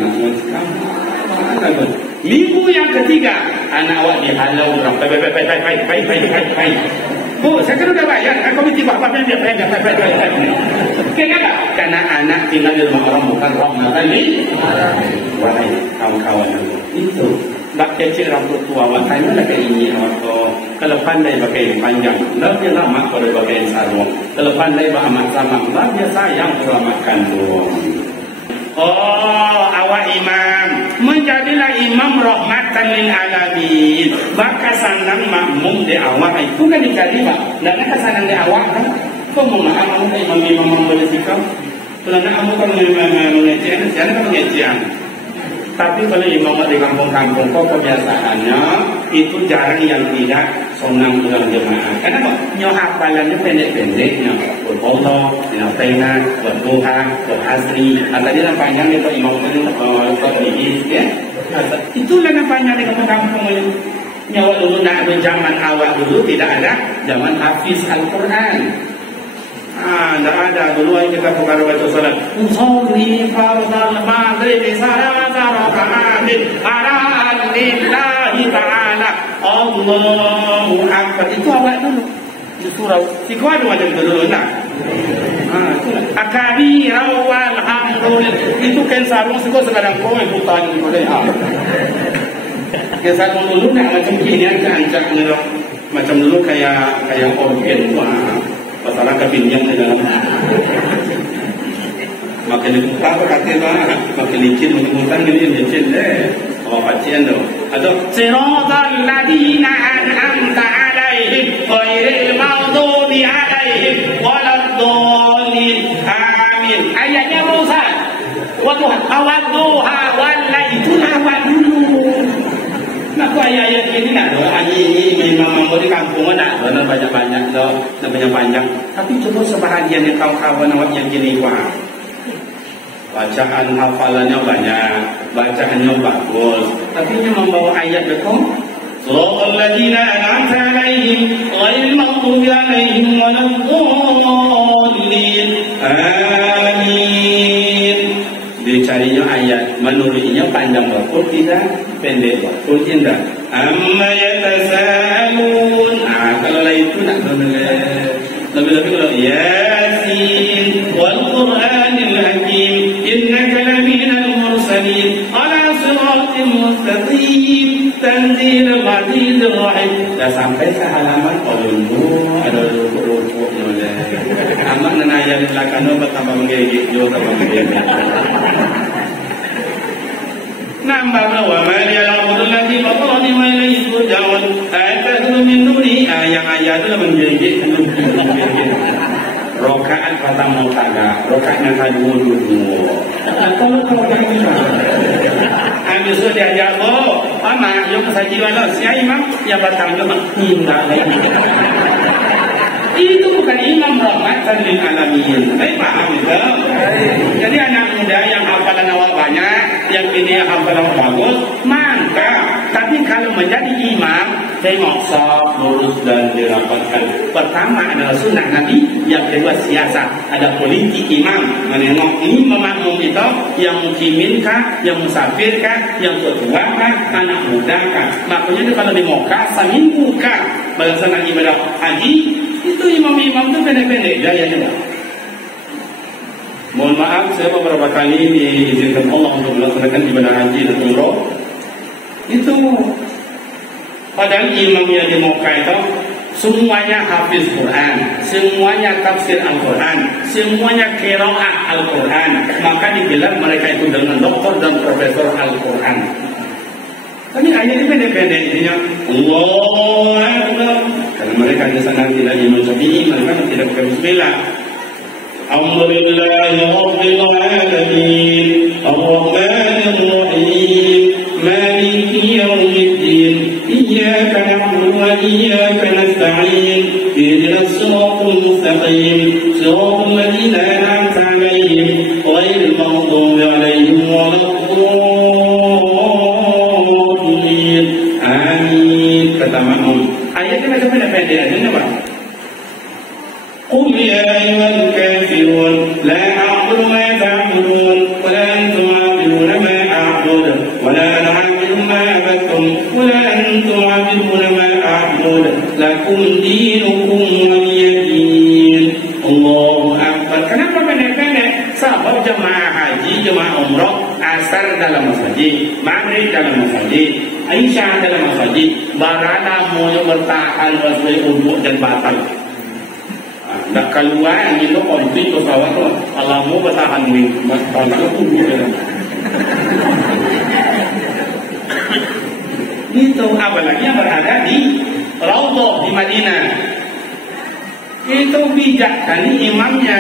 minggu yang ketiga, anak awak dihalau orang. Baik. Bu, saya kan udah bayar. Aku mesti bapak dia bayar. Kenapa? Karena anak tinggal di rumah orang bukan rahmatan li. Wahai kawan-kawan itu. Bak kecil rambut tua awak mana nak ini awak kalau pandai pakai panjang, dah dia lama kalau pakai sarung. Kalau pandai amat sama, dah dia sayang kalau makan doang. Oh, awak imam menjadilah imam rahmatan lil alamin. Maka sanang makmum di awak itu kan dicari pak. Dan nak sanang di awak kan? Kau mau maaf kamu imam boleh sikap. Kalau nak kamu kan mengajian, jangan mengajian. Tapi kalau imam di kampung-kampung kok kebiasaannya itu jarang yang tidak sonang dalam jemaah. Kenapa? Nyo hafalannya pendek-pendeknya. Berbodoh, dinafena, berdoa, berasri. Tadi nampaknya itu imam itu terlihis, ya. Itulah nampaknya di kampung-kampung ini. Nyawa dulu nak zaman awal dulu tidak ada zaman hafiz Al-Quran. Tidak ada dulu yang kita bukan baca salat. Usolli fardal maghrib salata raka'atin ara'an lillahi ta'ala. Allahu akbar. Itu awal dulu di surau. Si kau ada macam dulu nak. Akabira walhamdulillah. Itu kan sarung si kau sekarang kau yang putar di kau dah. Kan sarung dulu nak macam gini ancak macam dulu kayak organ tu. Masalah kebinjang di dalam. Makin dibuka kata makin licin mengikutan gini licin deh. Apa pacien tu? Atau siratal ladina an'amta alaihim ghairil maghdubi alaihim waladdallin. Amin. Ayatnya rusak. Wadduha walaituha wadulu. Nak ayat ini nak ini memang di kampung nak benar banyak-banyak dah, banyak-banyak. Tapi cuma sebahagian yang kawan-kawan awak yang gini wah. Bacaan hafalannya banyak, bacaannya bagus. Tapi dia membawa ayat betul. Suratul ladzina an'amta 'alaihim ghairil maghdubi 'alaihim waladdallin. Amin. Dicarinya ayat, menurutnya panjang betul tidak, pendek betul tidak. Amma yatasaalun. Kalau itu nak lebih-lebih kalau Yasin wal Qur'anil Hakim innaka laminal mursalin ala siratin siratal mustaqim tanzilul azizir rahim. Dah sampai ke halaman kolombo ada rukuk noleh. Amak nenaya di belakang betapa menggigit jo tambah menggigit. Nambah bahwa Maryam lagi batani wa ilayhi turja'un. Ayat min nuri yang ayat itu menggigit. Rokaat pertama taga, rokaat yang kedua dulu. Kalau kau yang ini, ambil sudah diajak oh, ama yang kesajian lah, siapa imam yang batang juga hingga lagi. Itu bukan imam rahmatan lil alamin. Baik paham itu. Jadi anak muda yang hafalan awal banyak, yang ini hafalan bagus, mantap. Tapi kalau menjadi imam, tengok saf lurus dan dirapatkan. Pertama adalah sunnah Nabi, yang kedua siasat. Ada politik imam menengok ini memakmum itu yang mukimin-kah, yang musafir-kah, yang tua-tua-kah, anak muda-kah. Makanya kalau di Mekah seminggu-kah melaksanakan ibadah haji. Itu imam-imam itu pendek-pendek gayanya. Mohon maaf, saya beberapa kali diizinkan Allah untuk melaksanakan ibadah haji dan umroh. Itu padahal imamnya di Mekah itu semuanya hafiz Quran, semuanya tafsir Al-Quran, semuanya qiraah Al-Quran. Maka dibilang mereka itu dengan doktor dan profesor Al-Quran. Tapi ayat ini pendek-pendek intinya Allah Akbar. Karena mereka di sana tidak mengucapkan, mereka tidak berbismillah. Alhamdulillahi Rabbil Alamin Ar-Rahmanir Rahim Maliki Yawmiddin Iyyaka na'budu wa iyyaka nasta'in Ihdinas siratal mustaqim Siratal ladzina an'amta 'alaihim ghairil maghdubi 'alaihim waladdallin. Amin. Kata makmum. Ayatnya macam pendek-pendek aja ni, Pak. Qul ya ayyuhal kafirun la a'budu ma ta'budun wa la antum 'abiduna ma a'budu wa la ana 'abidu ma 'abadtum wa la antum 'abiduna ma a'budu lakum dinukum waliyadin. Allahu Akbar. Kenapa pendek-pendek? Sebab jemaah haji, jemaah umrah asar dalam masjid, maghrib dalam masjid, Aisyah dalam masjid, barana mau bertahan wasai uduk dan batal. Nak keluar itu konflik pesawat tu, kalau mau bertahan ni, batal uduk. Itu apalagi yang berada di Raudhah di Madinah. Itu bijak kali imamnya,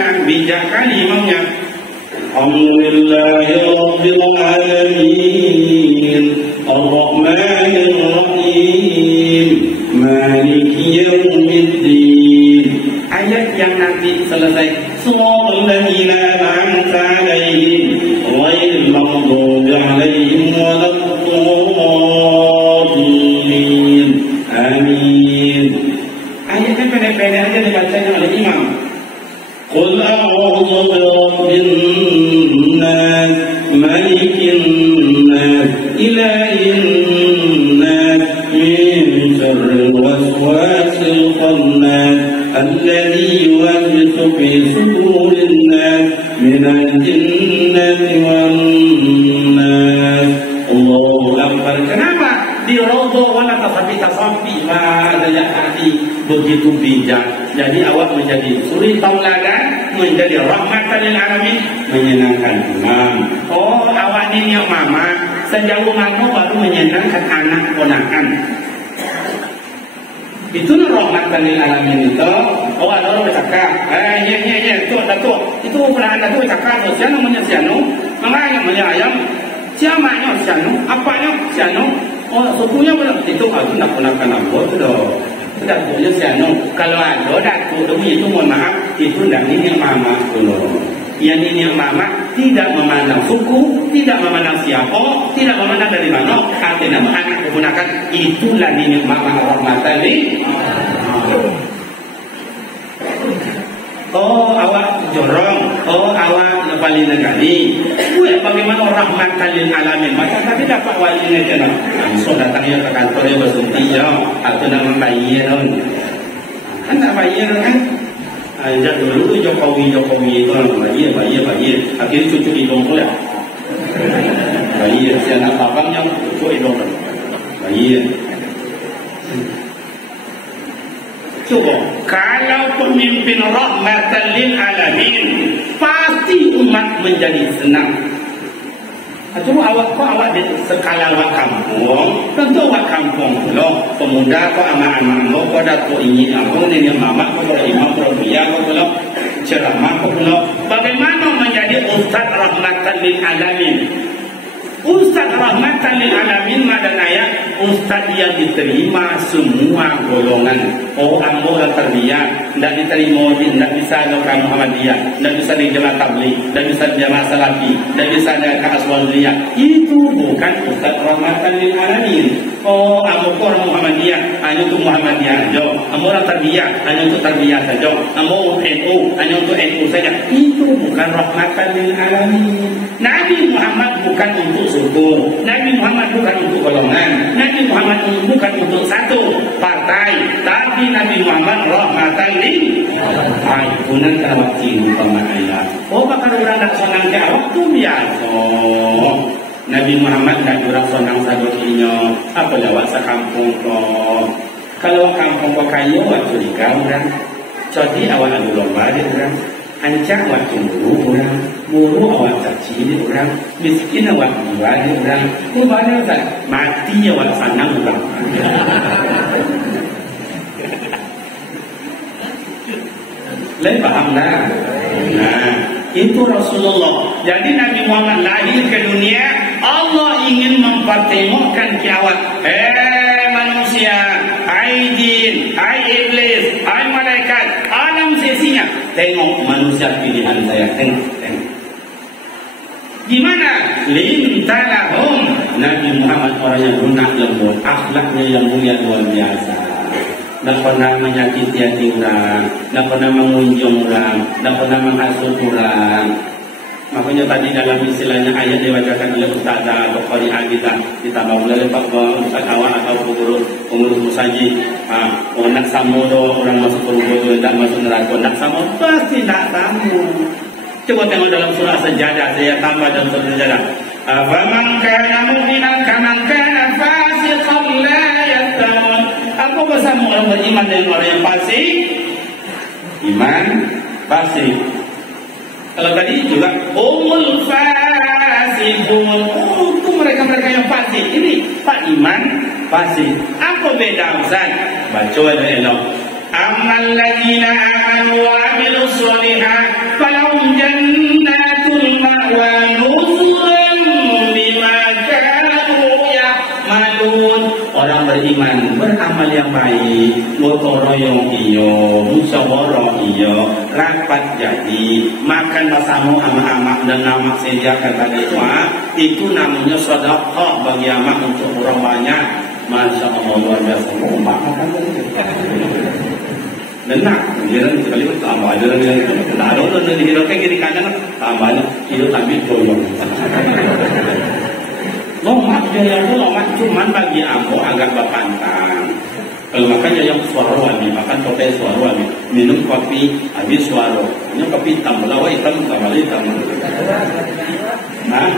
Alhamdulillahi Rabbil Alamin Ar-Rahmanir Rahim Maliki Yawmiddin. Ayat yang nanti selesai Siratal ladzina an'amta 'alaihim ghairil maghdubi 'alaihim waladdallin. Amin. Ayatnya pendek-pendek aja dibacakan oleh imam. Qul a'udzu birabbin nas, malikin nas, ilahin nas, min syarril waswasil khannas, alladzi yuwaswisu fi sudurin nas, minal jinnati wan nas. Allahu Akbar. Kenapa? Di Raudhah wala tasafi ada yang hati begitu bijak. Jadi awak menjadi suri tauladan, menjadi rahmatan lil alamin, menyenangkan imam. Oh, awak ini yang mama, sejauh mana baru menyenangkan anak ponakan. Itu rahmatan lil alamin itu. Awak orang bercakap, ya, tu. Itu pernah ada tu bercakap, siapa namanya siano, makanya ayam. Siapa yang siano? Apanya siano? Oh, sukunya belum itu aku nak ponakan aku tu dah. Sudah punya siano. Kalau ada datuk itu mohon maaf, itu tidak ini mama dulu. Yang ini mama tidak memandang suku, tidak memandang siapa, tidak memandang dari mana. Artinya anak menggunakan itulah ini mama rahmatan lil. Oh, awak jorong. Oh, awak wali negari. Bagaimana rahmatan lil alamin? Maka tadi dapat wali negara. Langsung datangnya ke kantornya bersuntik ya, atau nak membayar kan? Kan tak bayar kan? Ajak dulu Jokowi itu bayar. Akhirnya cucu hidung tu ya. bayi ya, si anak babangnya untuk itu bayi ya. Coba, kalau pemimpin rahmatan lil alamin, pasti umat menjadi senang. Coba awak di sekala awak kampung, tentu awak kampung lo pemuda ko anak-anak lo ko dato ini apa ni mama ko imam ko biya ko lo ceramah ko lo. Bagaimana menjadi ustaz rahmatan lil alamin? Ustaz rahmatan lil alamin madana ustaz yang diterima semua golongan. Oh, ambo tarbiyah, tidak diterima, tidak bisa lokal Muhammadiyah, tidak bisa di jemaah tabligh, tidak bisa di jemaah salafi, tidak bisa di aswaliyah. Itu bukan ustaz rahmatan lil alamin. Oh, ambo orang Muhammadiyah hanya untuk Muhammadiyah saja. Ambo orang tarbiyah hanya untuk tarbiyah saja. Ambo NU hanya untuk NU saja. Itu bukan rahmatan lil alamin. Nabi Muhammad bukan untuk suku, Nabi Muhammad bukan untuk golongan, Nabi Muhammad bukan untuk satu partai, tapi Nabi Muhammad rahmatan lil alamin. Punan kawati umpama ayat. Oh, bakal orang nak senang ke awak tu biasa. Nabi Muhammad nak orang senang sadokinya. Apa lawak sekampung kau? Kalau kampung kau kayu waktu di orang, jadi awak adu lomba di orang. Ancak awak cemburu orang, muru awak caci di orang, miskin awak jiwa di orang. Itu mana tak mati awak senang orang. Lain paham dah. Nah, itu Rasulullah. Jadi Nabi Muhammad lahir ke dunia, Allah ingin mempertemukan kiawat. Manusia, hai jin, hai iblis, hai malaikat, alam sesinya. Tengok manusia pilihan saya, tengok. Gimana? Lintalahum. Nabi Muhammad orang yang lunak lembut, akhlaknya yang mulia luar biasa. Tak pernah menyakiti hati orang, tak pernah mengunjung orang, tak pernah menghasut orang. Makanya tadi dalam istilahnya ayat dibacakan oleh Ustazah atau Qari'ah kita bawa oleh Pak Ustaz awak atau pengurus musaji. Nak sama orang masuk surga, tak masuk neraka, nak sama pasti tak sama. Coba tengok dalam surah Sajadah, saya tambah dalam surah Sajadah. Faman kana mu'minan kaman kana fasiqan la yastamun. Apa bersama orang beriman dengan orang yang fasik? Iman fasik. Kalau tadi juga umul fasikun. Itu mereka-mereka yang fasik. Ini Pak Iman fasik. Apa beda Ustaz? Baca ada elok. Ammal ladina amanu wa amilus solihat falahum jannatul ma'wa nuzulan bima kanu ya'malun. Orang beriman beramal yang baik, gotong royong iyo, musyawarah iyo, rapat jadi, makan bersama amak-amak dan nama saja kata itu namanya sedekah bagi amak untuk orang banyak. Masya Allah luar biasa. Nenak, jiran sekali tambah jiran yang lalu tu dihiraukan kiri kanan tambahnya hidup ambil tolong. Lomak jaya tu lomak cuman bagi ambo agak berpantang. Kalau makan jaya suara wami, makan kopi suara wami, minum kopi habis suara. Ini kopi hitam, belawa hitam, tambah hitam. Nah,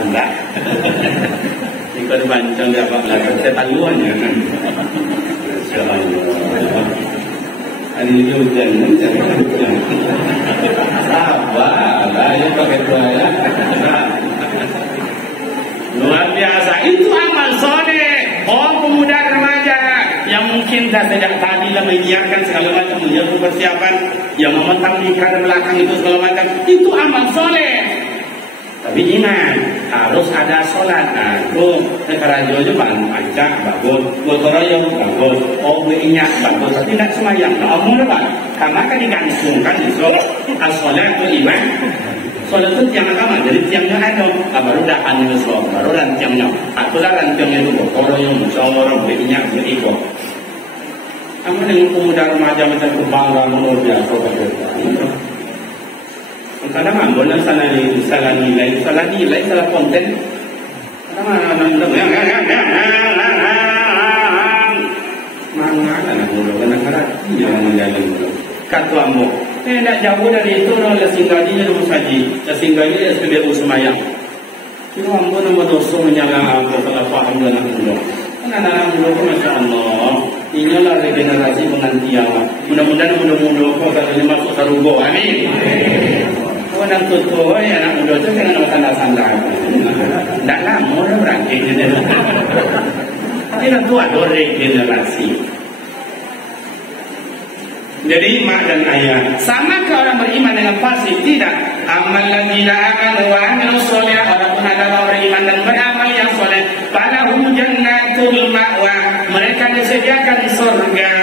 anda. Jika dibancang dia apa lagi? Saya taluannya. Hari ini hujan. Sabar, ayo pakai doa. Luar biasa. Itu amal soleh. Orang pemuda remaja yang mungkin dah sejak tadi dah menyiapkan segala macam, menyiapkan persiapan, yang mementang di belakang itu segala macam. Itu amal soleh. Tapi ingat, harus ada sholat. Nah, itu sekarajo juga pancak, bagus. Gotoroyong, bagus. Oh, ingat, bagus. Tapi tidak semayang. Nah, omong apa? Karena kan digantungkan itu as-sholat itu iman. Sholat itu tiang agama. Jadi tiangnya ada. Baru dah anil sholat. Baru dan tiangnya. Itulah rantiangnya itu. Gotoroyong, musyawarah, ingat, ikut. Apa dengan pemuda remaja macam kebanggaan luar biasa? Kadang ambil salah nilai, salah konten. Mana anak muda, kadang-kadang jangan menjaga dulu. Kata ambo, tidak jauh dari itu orang singgahnya rumah saji, singgahnya SPBU Semayang. Cuma ambo nama dosa menyala apa kalau faham dengan Allah. Anak-anak muda pun Masya Allah, inilah regenerasi pengantian. Mudah-mudahan muda-muda kau katanya masuk tarugo. Amin. Kau nak tutup ya anak muda tu jangan nak tanda-tanda. Tak lama dah berangkat je. Kita tu ada regenerasi. Jadi mak dan ayah sama ke orang beriman dengan fasik? Tidak. Amal ladzina amanu wa amilus sholihat, walaupun adalah orang beriman dan beramal yang soleh, falahum jannatul ma'wa, mereka disediakan surga.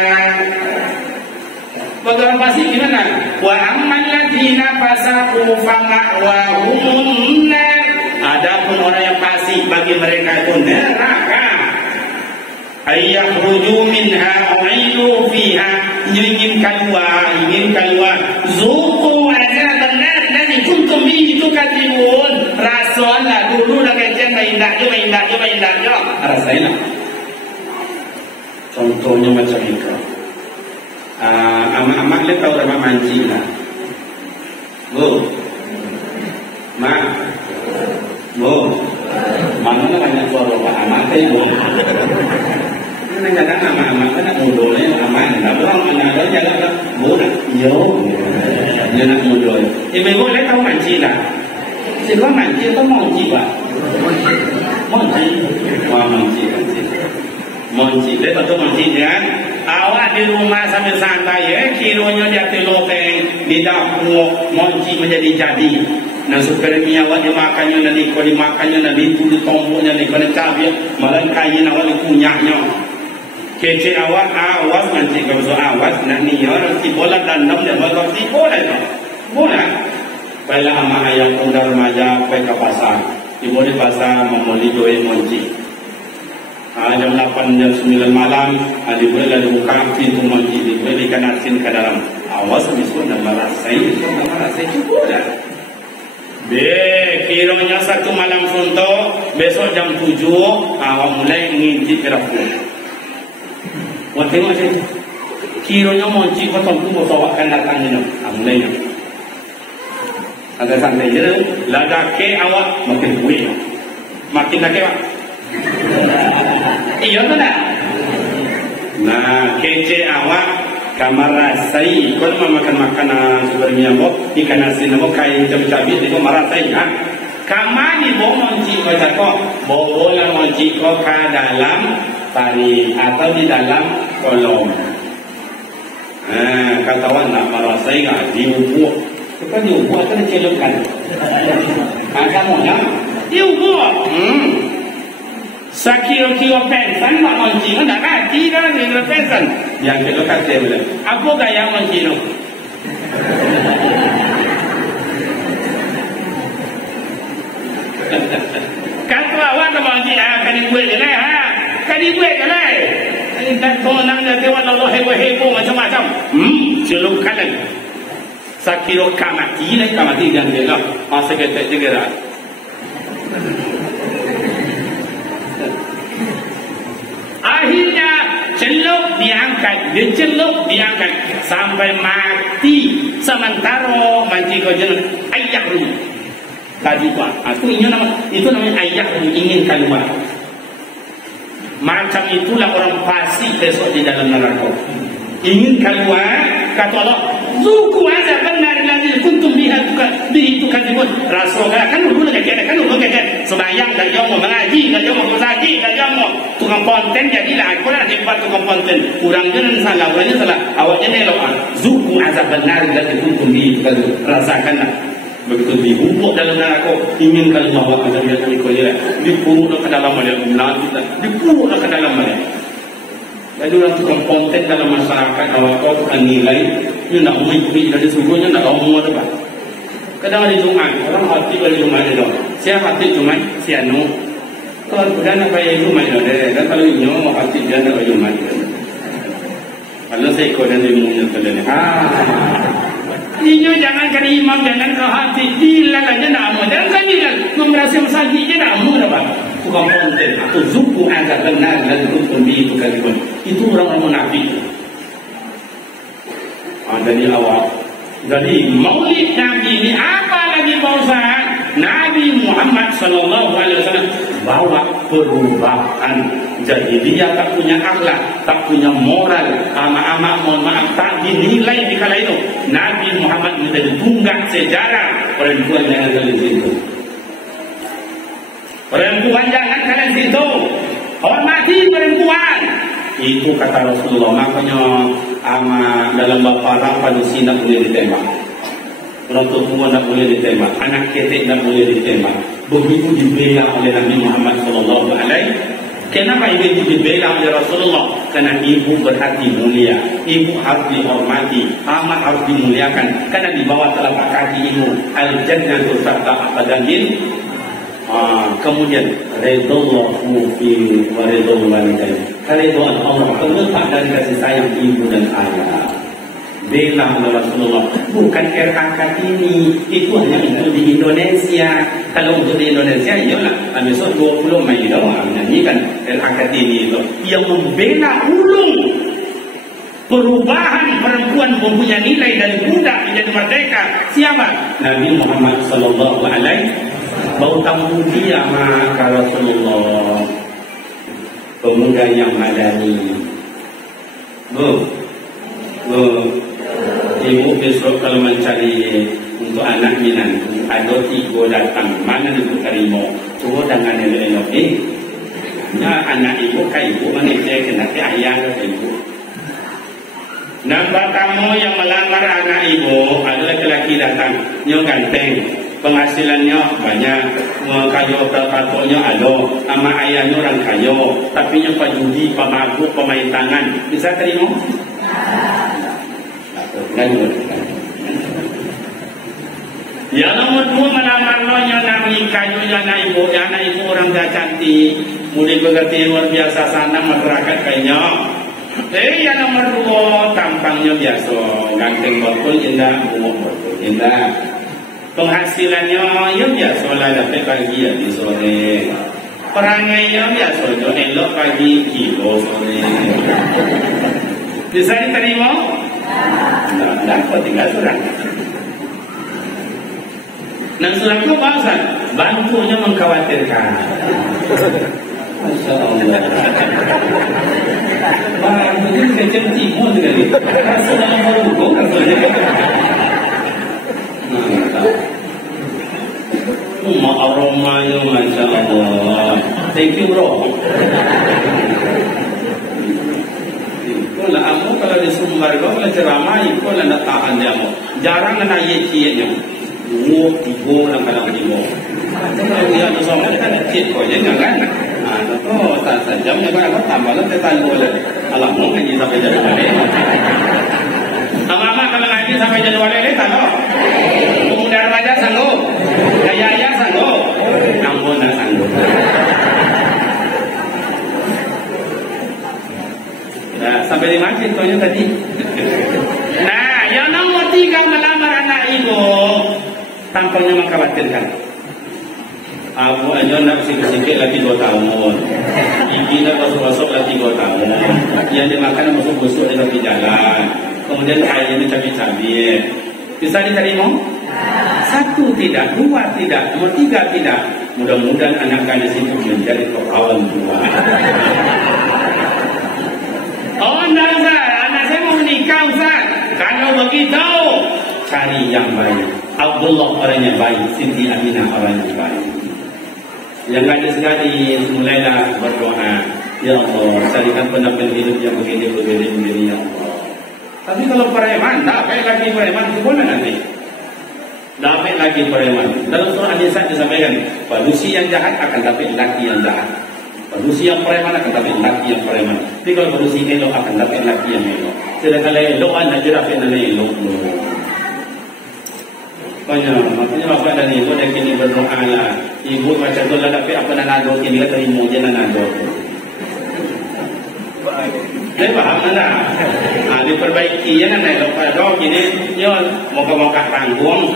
Bagi orang fasik gimana? Wa amal ladzina fasaqu fa ma'wahumun nar. Adapun orang yang fasik bagi mereka itu neraka. Ayyahruju minha u'idu fiha, ingin keluar zuqu azaban nar alladhi kuntum bihi tukadzibun. Rasalah dulu dah kecil main dak je rasainlah. Contohnya macam itu. Amak-amak le tahu mak manci lah. Bu. Mak. Bu. Mana banyak suara Pak Amak tu. Kadang-kadang amak-amak kan nak mudul ni amak. Tak orang mana ada jalan tak. Bu nak. Yo. Dia nak mudul. Ibu le tahu manci lah. Siapa manci atau monci Pak? Monci. Wah monci. Monci. Le tahu monci kan? Awak di rumah sambil santai ya. Kiranya dia teloteng di dapur. Monci menjadi jadi. Dan supermi awak dimakannya dan dimakannya dan ditumpuknya dan cabai malah kain awak dikunyahnya. Kecil awak awas nanti kalau so awas nak ni orang si bola dandam dia bawa si bola tu. Bola. Bila ama ayah undang remaja pergi ke pasar. Di boleh pasar membeli doa monci. Jam 8 jam 9 malam ada boleh buka pintu monci, boleh ikan asin ke dalam. Awas besok nak merasai itu bola. Kiranya satu malam suntuk, besok jam 7 awak mulai ngintip kerapun. Awak tengok macam tu. Kiranya monci kau tunggu bawa akan datang ni. Mulai ni. Agak santai je. Lagake awak makin kuih. Makin lagi pak. Iya tu tak? Nah, kece awak kamar rasai. Kau mau makan makanan seperti apa? Ikan asin apa? Kain cabai itu marasai kan? Kamar ni bawa monci kau cakap. Bawa monci kau ke dalam tari atau di dalam kolom. Kata orang nak marasai kan? Diubuk. Bukan diubuk atau dicelupkan? Kamu nak? Diubuk. Sakiro-kiro pensan nak monci kan tak kaki kan kiro pensan yang kiro kata boleh apa gaya monci tu kata awak nak monci kan dibuat je lah kan dibuat je lah tak tahu nak tewat Allah hebo-hebo macam-macam celupkan lagi sakiro kamati dan dia lah masa kata je gerak. Akhirnya celup diangkat sampai mati. Sementara mati kau jangan ayah lu tadi kuat. Itu namanya ayah lu ingin keluar. Macam itulah orang fasik besok di dalam neraka. Ingin keluar, kata Allah, zuku azab benar lagi kuntum biha tukadzibun. Rasulullah kan dulu kata sembahyang dan jomo mengaji dan jomo mengaji dan jomo tukang konten jadilah aku nak buat tukang konten. Kurang jangan salah, orangnya salah. Awaknya nelok zuku azab benar lagi kuntum biha tukadzibun. Rasakanlah. Begitu dihubuk dalam neraka, ingin keluar azab yang dikira. Dipuruk ke dalam dia, dipuruk ke dalam dia. Jadi orang tukang konten dalam masyarakat awak kau tukang nilai dia nak mengikuti dari sungguhnya nak ngomong apa. Kadang ada Jumat orang hati pada Jumat itu. Saya hati Jumat saya no. Kalau sudah nak bayar Jumat itu, dan kalau ini mau hati dia nak bayar Jumat. Kalau saya ikut dan ilmunya kalian. Ini jangan kena imam jangan ke hati hilal aja nak amu. Jangan kan hilal memberasi masjid je nak amu apa. Tukang konten atau zuku agak benar dan rukun di itu kalipun. Itu orang munafik. Dari awal. Jadi maulid Nabi ini apa lagi bausan? Nabi Muhammad SAW bawa perubahan. Jadi dia tak punya akhlak, tak punya moral, ama-ama mohon maaf tak dinilai di kala itu. Nabi Muhammad menjadi tunggak sejarah perempuan yang ada di situ. Perempuan jangan kalian situ, hormati perempuan. Itu kata Rasulullah. Makanya ama dalam baparan pada sini tak boleh ditembak. Orang tua tak boleh ditembak, anak ketek tak boleh ditembak. Begitu dibela oleh Nabi Muhammad SAW. Kenapa ibu dibela oleh Rasulullah? Karena ibu berhati mulia, ibu harus dihormati, ama harus dimuliakan. Karena di bawah telapak kaki ibu al-jannatu tahta aqdamil. Kemudian ridallahu fi wa ridal walidain. Keridhaan Allah terletak dari kasih sayang ibu dan ayah. Bela oleh Rasulullah. Bukan RAKT ini, itu hanya untuk di Indonesia. Kalau untuk di Indonesia, iyalah besok 20 Mei doang menyanyikan RAKT ini itu. Yang membela ulung perubahan perempuan mempunyai nilai dari budak menjadi merdeka. Siapa? Nabi Muhammad sallallahu alaihi bau tamu dia maka Rasulullah. Pemuda yang madani. Ibu besok kalau mencari untuk anak minantu, ada 3 datang, mana ibu terima? Coba dengan elok-elok ni. Ya anak ibu ke ibu, mana saya kena ke ayah ke ibu. Nampak kamu yang melamar anak ibu, ada lelaki datang, dia ganteng, penghasilannya banyak, kayo terpatoknya ada, sama ayahnya orang kayo, tapi yang pajudi, pemabuk, pemain tangan, bisa terima? Yang nomor 2 melamar-nya Nabi kayu yang anak ibu orang dah cantik, mulai bekerja luar biasa sana masyarakat kayaknya. Yang nomor 2 tampangnya biasa, ganteng betul indah, umur betul indah. Penghasilannya ya biasa lah dapat pagi ya di sore. Perangainya biasa jo elok pagi kilo sore. Bisa diterima? Nah, kau tinggal surat. Dan surat itu bahasa bantunya mengkhawatirkan. Masya Allah. Wah, itu kecil timur sekali. Sudah nomor hukum kan sudah. Aromanya Masya Allah. Thank you bro. Kalau aku kalau di Sumbar kalau ceramah itu kalau nak tahan dia mau jarang nak ye-ye-nya. Ibu nak kalau ibu. Kalau dia tu soal kita nak cek kau je jangan. Itu tak sejamnya kan aku tambah lah kita boleh. Alah mau ngaji sampai jadi wali. Mama kalau ngaji sampai jadi wali ni tak lo. Pemuda remaja sanggup, ayah sanggup, ampun dah sanggup. Nah, sampai di mana contohnya tadi? Nah, yang nomor 3 melamar anak ibu, tampaknya mengkhawatirkan. Aku aja nak sikit-sikit lagi 2 tahun. Gigi nak masuk-masuk lagi 2 tahun. Yang dimakan masuk busuk di tepi jalan. Kemudian airnya cabai-cabai. Bisa diterima? 1 tidak, 2 tidak, nomor 3 tidak. Mudah-mudahan anak gadis itu menjadi kawan tua. Oh enggak Ustaz, anak saya mau menikah Ustaz. Kalau begitu, cari yang baik. Abdullah orangnya baik, Siti Aminah orangnya baik. Yang gadis-gadis mulailah berdoa, ya Allah, carikan pendamping hidup yang begini ya Allah. Tapi kalau preman, dapat lagi preman itu boleh nanti. Dapat lagi preman. Dalam surah An-Nisa disampaikan, manusia yang jahat akan dapat laki yang jahat. Manusia yang preman akan dapat laki yang preman. Tapi kalau manusia elok akan dapat laki yang elok. Sedangkan elok anak je dapat nanti elok. Makanya bapak dan ibu dan kini berdoa lah. Ibu macam tu lah dapat apa nak nado kini kan terima je nak nado. Saya faham tak? Diperbaiki ya kan elok pada gini. Yo moga-moga tanggung.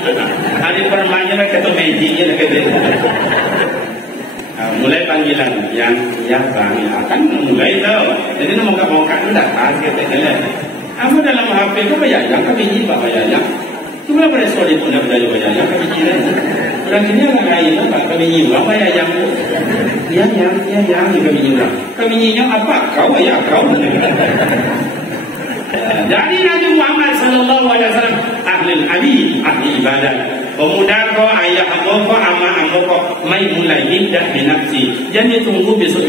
Dipermainnya nak ketu magic nak ketu. Mulai panggilan yang bang akan mulai tau. Jadi nak moga-moga tu dah target dia. Aku dalam HP tu bayar, kami ni bayar. Cuma pada story pun dah bayar, kami ni. Lagi ni orang lain apa? Kami nyiwa apa ayam tu? Ya yang kami nyiwa. Kami nyiwa apa? Kau ayah kau. Jadi Nabi Muhammad sallallahu alaihi wasallam ahli ibadat. Pemuda ko, ayah ko, ama ko, mai mulai hiddah binafsi. Jangan tunggu besok.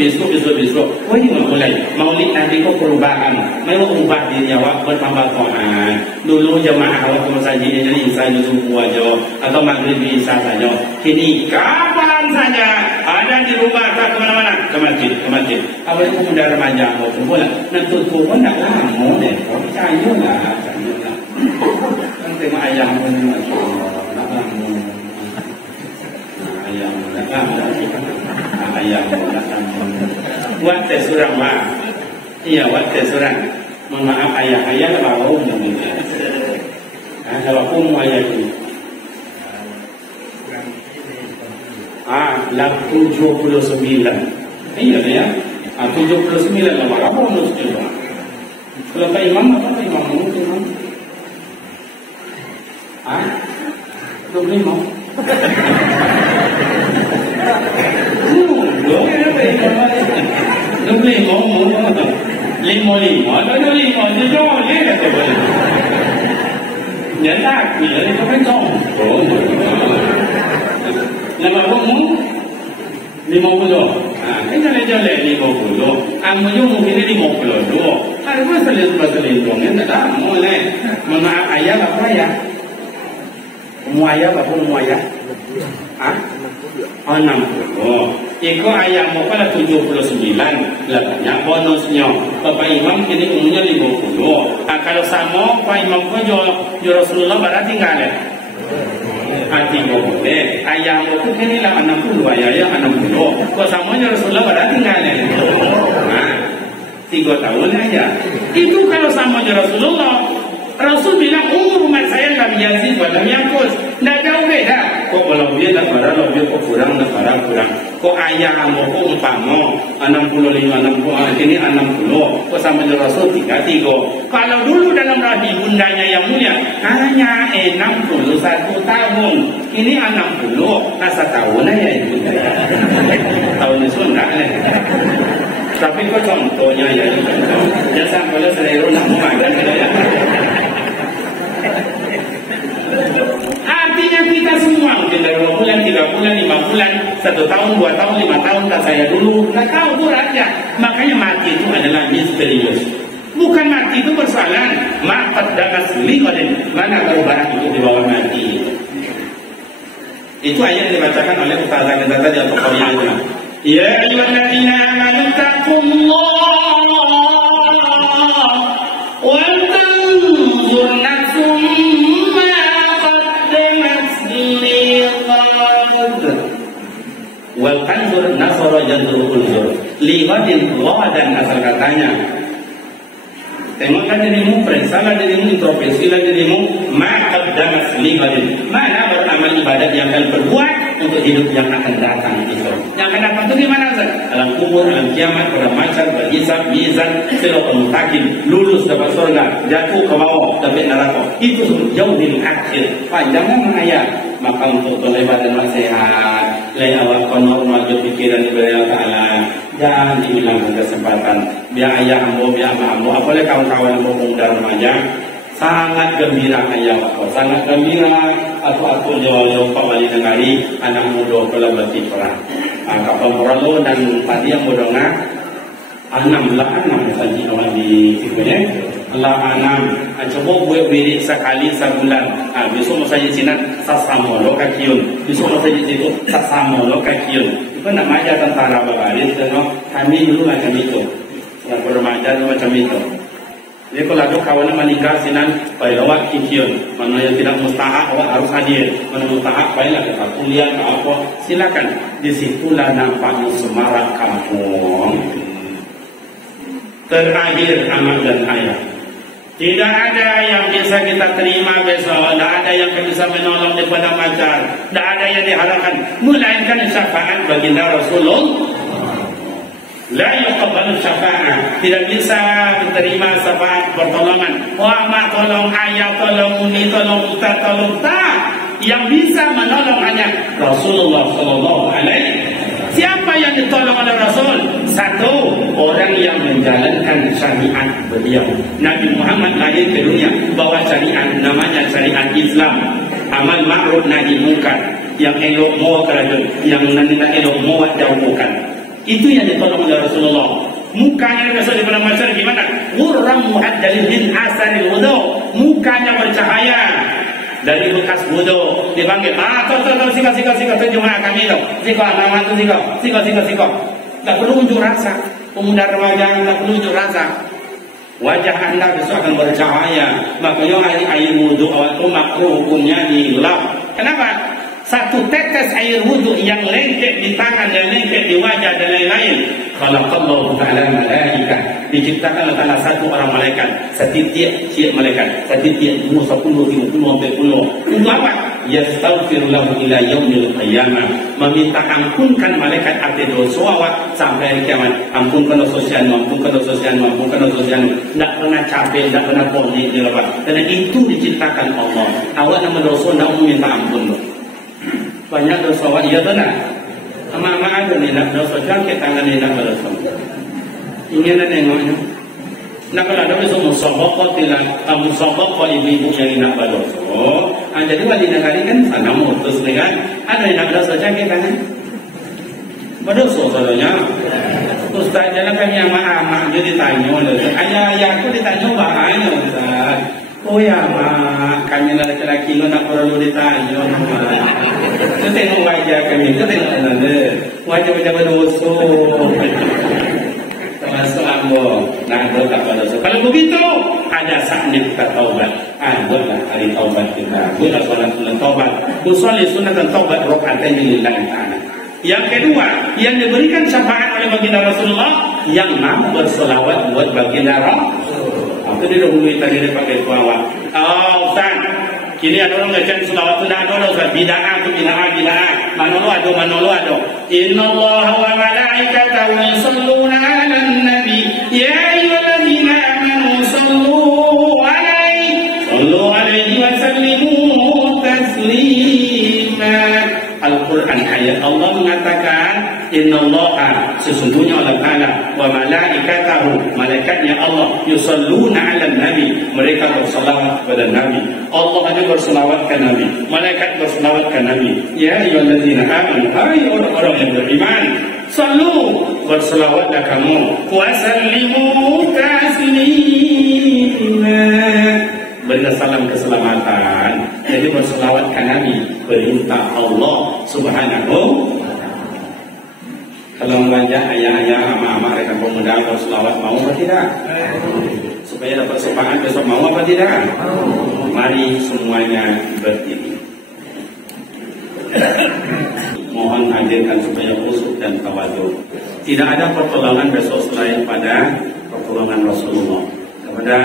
Wah ini mulai. Maulid nanti kau perubahan. Mai ubah diri awak bertambah Quran. Dulu jemaah awak ke masjid jadi insan subuh aja atau maghrib isya saja. Kini kapan saja ada di rumah tak kemana-mana ke masjid. Apa itu pemuda remaja mau pula. Nanti tu pun nak lama deh. Cayolah. Kan tengok ayah pun ayam buat tes surang mah iya buat tes surang mohon maaf ayah bawa kalau aku mau ayah ini lah 79 iya ya 79 lah apa harus coba kalau Pak Imam apa Pak Imam mau lima nhớ là nhớ thì có cái con là mà không muốn đi một rồi cái này cho lệ đi một rồi ăn mới dùng cái đi một rồi đúng hay quá sẽ lên rồi nên là mua này mà ai giá là cái gì ngoài giá là không ngoài giá Oh 60. Iko ayam mau pada 79 letaknya bonusnya. Bapak Imam kini umurnya 50. Kalau sama Pak Imam ko jo Rasulullah berarti enggak ada. Hati boleh. Ayam itu kini lah 60 ayam 60. Kok samanya Rasulullah berarti enggak ada. 3 tahun aja. Itu kalau samanya Rasulullah. Rasul bilang umur umat saya lam yazid wa lam yanqus. Tidak jauh beda. Kok lebih negara lebih kok kurang negara kurang. Kok ayam kok umpama 65 60 ini 60. Kok sama Rasul 33. Kalau dulu dalam rahim bundanya yang mulia hanya 61 tahun. Ini 60. Nah setahun aja itu. Tahun itu enggak lah. Tapi kok contohnya ya. Jangan kalau selero nak makan ya. Artinya kita semua mungkin dari 2 bulan, 3 bulan, 5 bulan, 1 tahun, 2 tahun, 5 tahun tak saya dulu nggak tahu tuh raja. Makanya mati itu adalah misterius. Bukan mati itu persoalan ma'qad damas liqadin. Mana tahu barang itu di bawah mati. Itu ayat dibacakan oleh Ustazah kita tadi atau Qari'ah itu. Ya ayyuhalladzina amanu taqullaha wa tanzur nafsum wal kanzur nasara jadul kulzur liwadin wadan asal katanya tengoklah dirimu, periksalah dirimu, introspeksilah dirimu ma'qaddamas liwadin mana beramal ibadat yang kalian berbuat untuk hidup yang akan datang itu. Yang akan datang itu gimana? Alam kubur, alam kiamat, pada masyar, berhisab, mizan, siratul mustaqim, lulus dapat surga, jatuh ke bawah, dapat neraka. Itu jauh di akhir. Panjangnya mengayat. Maka untuk terlebat dan nasihat, lewat normal pikiran kepada Allah Taala, jangan dihilangkan kesempatan. Biar ayah ambo, biar ama ambo, apalagi kawan-kawan ambo muda remaja, sangat gembira ayah aku, sangat gembira aku jauh Pak Wali Negari, anak muda kalau berarti perang. Kapal perlu dan tadi yang bodongah, 6 saja orang di sini. Allah 6. Coba buat wirid sekali sebulan. Besok mau saja Cina sasamo lo kakiun. Besok mau saja itu sasamo lo kakiun. Itu namanya tentara babaris dan kami dulu macam itu. Yang berremaja macam itu. Jadi kalau ada kawan meninggal Cina, baiklah kikiun. Mana yang tidak mustahak awak harus hadir. Mana mustahak baiklah kita kuliah apa silakan. Disitulah nampaknya semarak kampung. Terakhir amal dan ayat. Tidak ada yang bisa kita terima besok. Tidak ada yang bisa menolong daripada macar. Tidak ada yang diharapkan. Melainkan syafaat baginda Rasulullah. La yuqbalu syafaat. Tidak bisa diterima syafaat pertolongan. Wah mak tolong ayah, tolong uni, tolong ustaz, tolong tak. Yang bisa menolong hanya Rasulullah Sallallahu Alaihi. Siapa yang ditolong oleh Rasul? Satu, orang yang menjalankan syariat beliau. Nabi Muhammad lahir ke dunia bawa syariat, namanya syariat Islam. Amal ma'ruf nahi munkar, yang elok mau kerajaan, yang tidak elok mau jauhkan. Itu yang ditolong oleh Rasulullah. Mukanya Rasul di bulan Masyar gimana? Urram muhaddalin min asaril wudu. Mukanya bercahaya dari bekas wudu. Dipanggil, sika jemaah kami tu. Sika nama tu sika. Tak perlu unjuk rasa. Pemuda remaja tak perlu unjuk rasa. Wajah anda besok akan bercahaya. Makanya air wudu awal itu makruh hukumnya dilap. Kenapa? Satu tetes air wudu yang lengket di tangan dan lengket di wajah dan lain-lain. Khalaqallahu ta'ala malaikah, diciptakan oleh salah satu orang malaikat. Setiap malaikat, setiap 10, 20, 30 sampai 10. Untuk apa? Yastaghfiru lahu ila yaumil qiyamah, meminta ampunkan malaikat atas dosa awak sampai hari kiamat. Ampunkan dosa-dosa, ampunkan dosa-dosa. Tak pernah capek, tak pernah ponik ni apa. Karena itu diciptakan Allah. Awak nama dosa nak meminta ampun tu. Banyak dosa awak, iya benar. Ama ada ni nak dosa jangkit tangan ni nak dosa. Ini nak tengoknya. Nak kalau ada dosa musabaqah tidak, musabaqah ibu yang nak dosa. Jadi wali negara kan sana mutus dengan ada yang nak dosa jangkit tangan. Berdosa soalnya. Ustaz jalan kami ama jadi tanya le. Ayah aku ditanya bahaya Ustaz. Oh ya mak, kami lelaki nak perlu ditanya. Kita tengok wajah kami, kita tengok wajah berdosa. Termasuk ambo, nak tak berdosa. Kalau begitu, ada saatnya kita taubat. Buatlah hari taubat kita. Buatlah solat sunat taubat. Usolli sunatan taubat rakaataini lillahi ta'ala. Yang kedua, yang diberikan syafaat oleh baginda Rasulullah, yang mau berselawat buat baginda Rasulullah. Itu didahului tadi dia pakai selawat. Ustaz, kini ada orang ngajar selawat tu dah ada Ustaz. Bid'ah tu bid'ah. Manolo ada. Innallaha wa malaikatahu yusholluna 'alan nabi. Ya ayyuhalladzina amanu sallu 'alaihi wa sallimu taslima. Al-Quran ayat Allah mengatakan innallaha, sesungguhnya Allah Ta'ala, wa malaikatahu, malaikatnya Allah, yusalluna 'alan nabi, mereka bersalawat kepada Nabi. Allah hanya bersalawat ke Nabi, malaikat bersalawat ke Nabi. Ya ayyuhalladzina amanu, hai orang-orang yang beriman, sallu, bersalawatlah kamu, wa sallimu taslima, berikan salam keselamatan. Jadi berselawat ke Nabi, perintah Allah Subhanahu. Kalau mengajak ayah-ayah, ama-ama, rekan pemuda berselawat, mau apa tidak? Supaya dapat syafaat besok, mau apa tidak? Mari semuanya berdiri. Mohon hadirkan supaya khusyuk dan tawadhu. Tidak ada pertolongan besok selain pada pertolongan Rasulullah. Kepada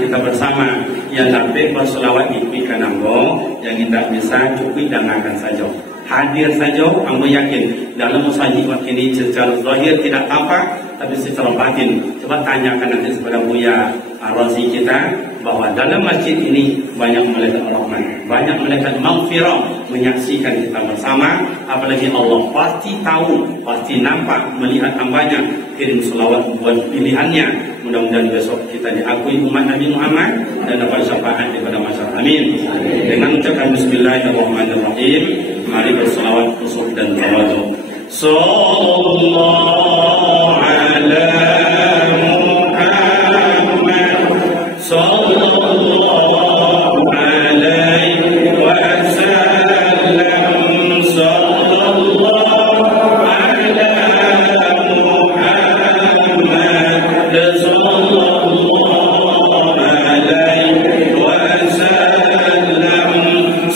kita bersama yang dapat berselawat di Kanambo, yang tidak bisa cukup dengarkan saja. Hadir saja, kamu yakin dalam musajid ini secara zahir tidak apa, tapi secara batin coba tanyakan nanti kepada Buya Razi kita bahwa dalam masjid ini banyak malaikat rahmat, banyak malaikat maghfirah menyaksikan kita bersama. Apalagi Allah pasti tahu, pasti nampak, melihat hambanya, kirim selawat buat pilihannya. Mudah-mudahan besok kita diakui umat Nabi Muhammad dan dapat syafaat daripada masyarakat. Amin. Dengan ucapan Bismillahirrahmanirrahim, mari berselawat khusyuk dan tawadhu. Sallallahu ala Muhammad, sallallahu alaihi wasallam, sallallahu ala Muhammad, sallallahu alaihi wasallam,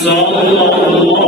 sallallahu ala Muhammad.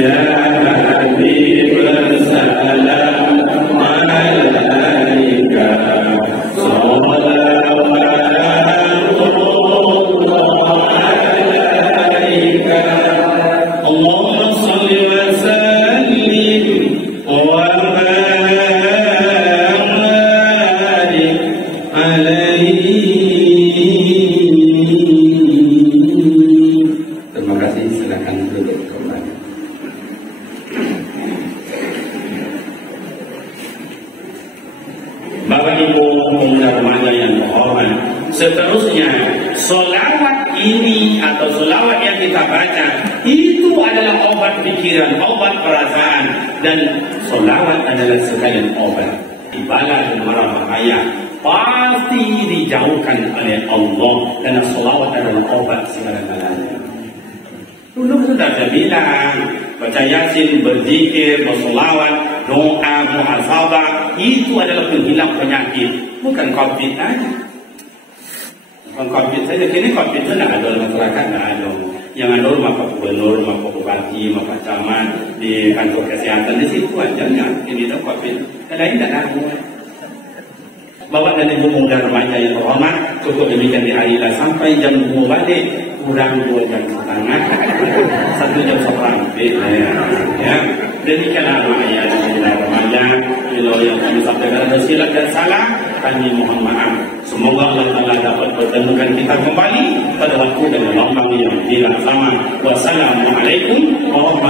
Ya Habib salam alaika terima kasih, silakan duduk kembali. Bapak Ibu pemuda remaja yang terhormat, seterusnya solawat ini atau solawat yang kita baca itu adalah obat pikiran, obat perasaan, dan solawat adalah sekalian obat. Ibadah dan marah bahaya pasti dijauhkan oleh Allah, karena solawat adalah obat segala-galanya. Dulu sudah ada bilang, baca Yasin, berzikir, bersolawat, doa, muhasabah, itu adalah penghilang penyakit, bukan COVID aja. Bukan COVID saja, kini COVID itu tidak ada masyarakat, tidak ada. Yang ada rumah Pak Gubernur, rumah Pak Bupati, rumah Pak Camat, di kantor kesehatan, di situ aja. Ini itu COVID, yang lain tidak ada. Bapak dan Ibu muda remaja yang terhormat, cukup demikian di hari ini sampai jam 2 balik, kurang 2 jam setengah, 1 jam lebih. Ya, demikianlah ayat muda remaja. Bila yang kami sampaikan ada silap dan salah, kami mohon maaf. Semoga Allah Ta'ala dapat pertemukan kita kembali pada waktu dan gelombang yang tidak sama. Wassalamualaikum warahmatullahi wabarakatuh.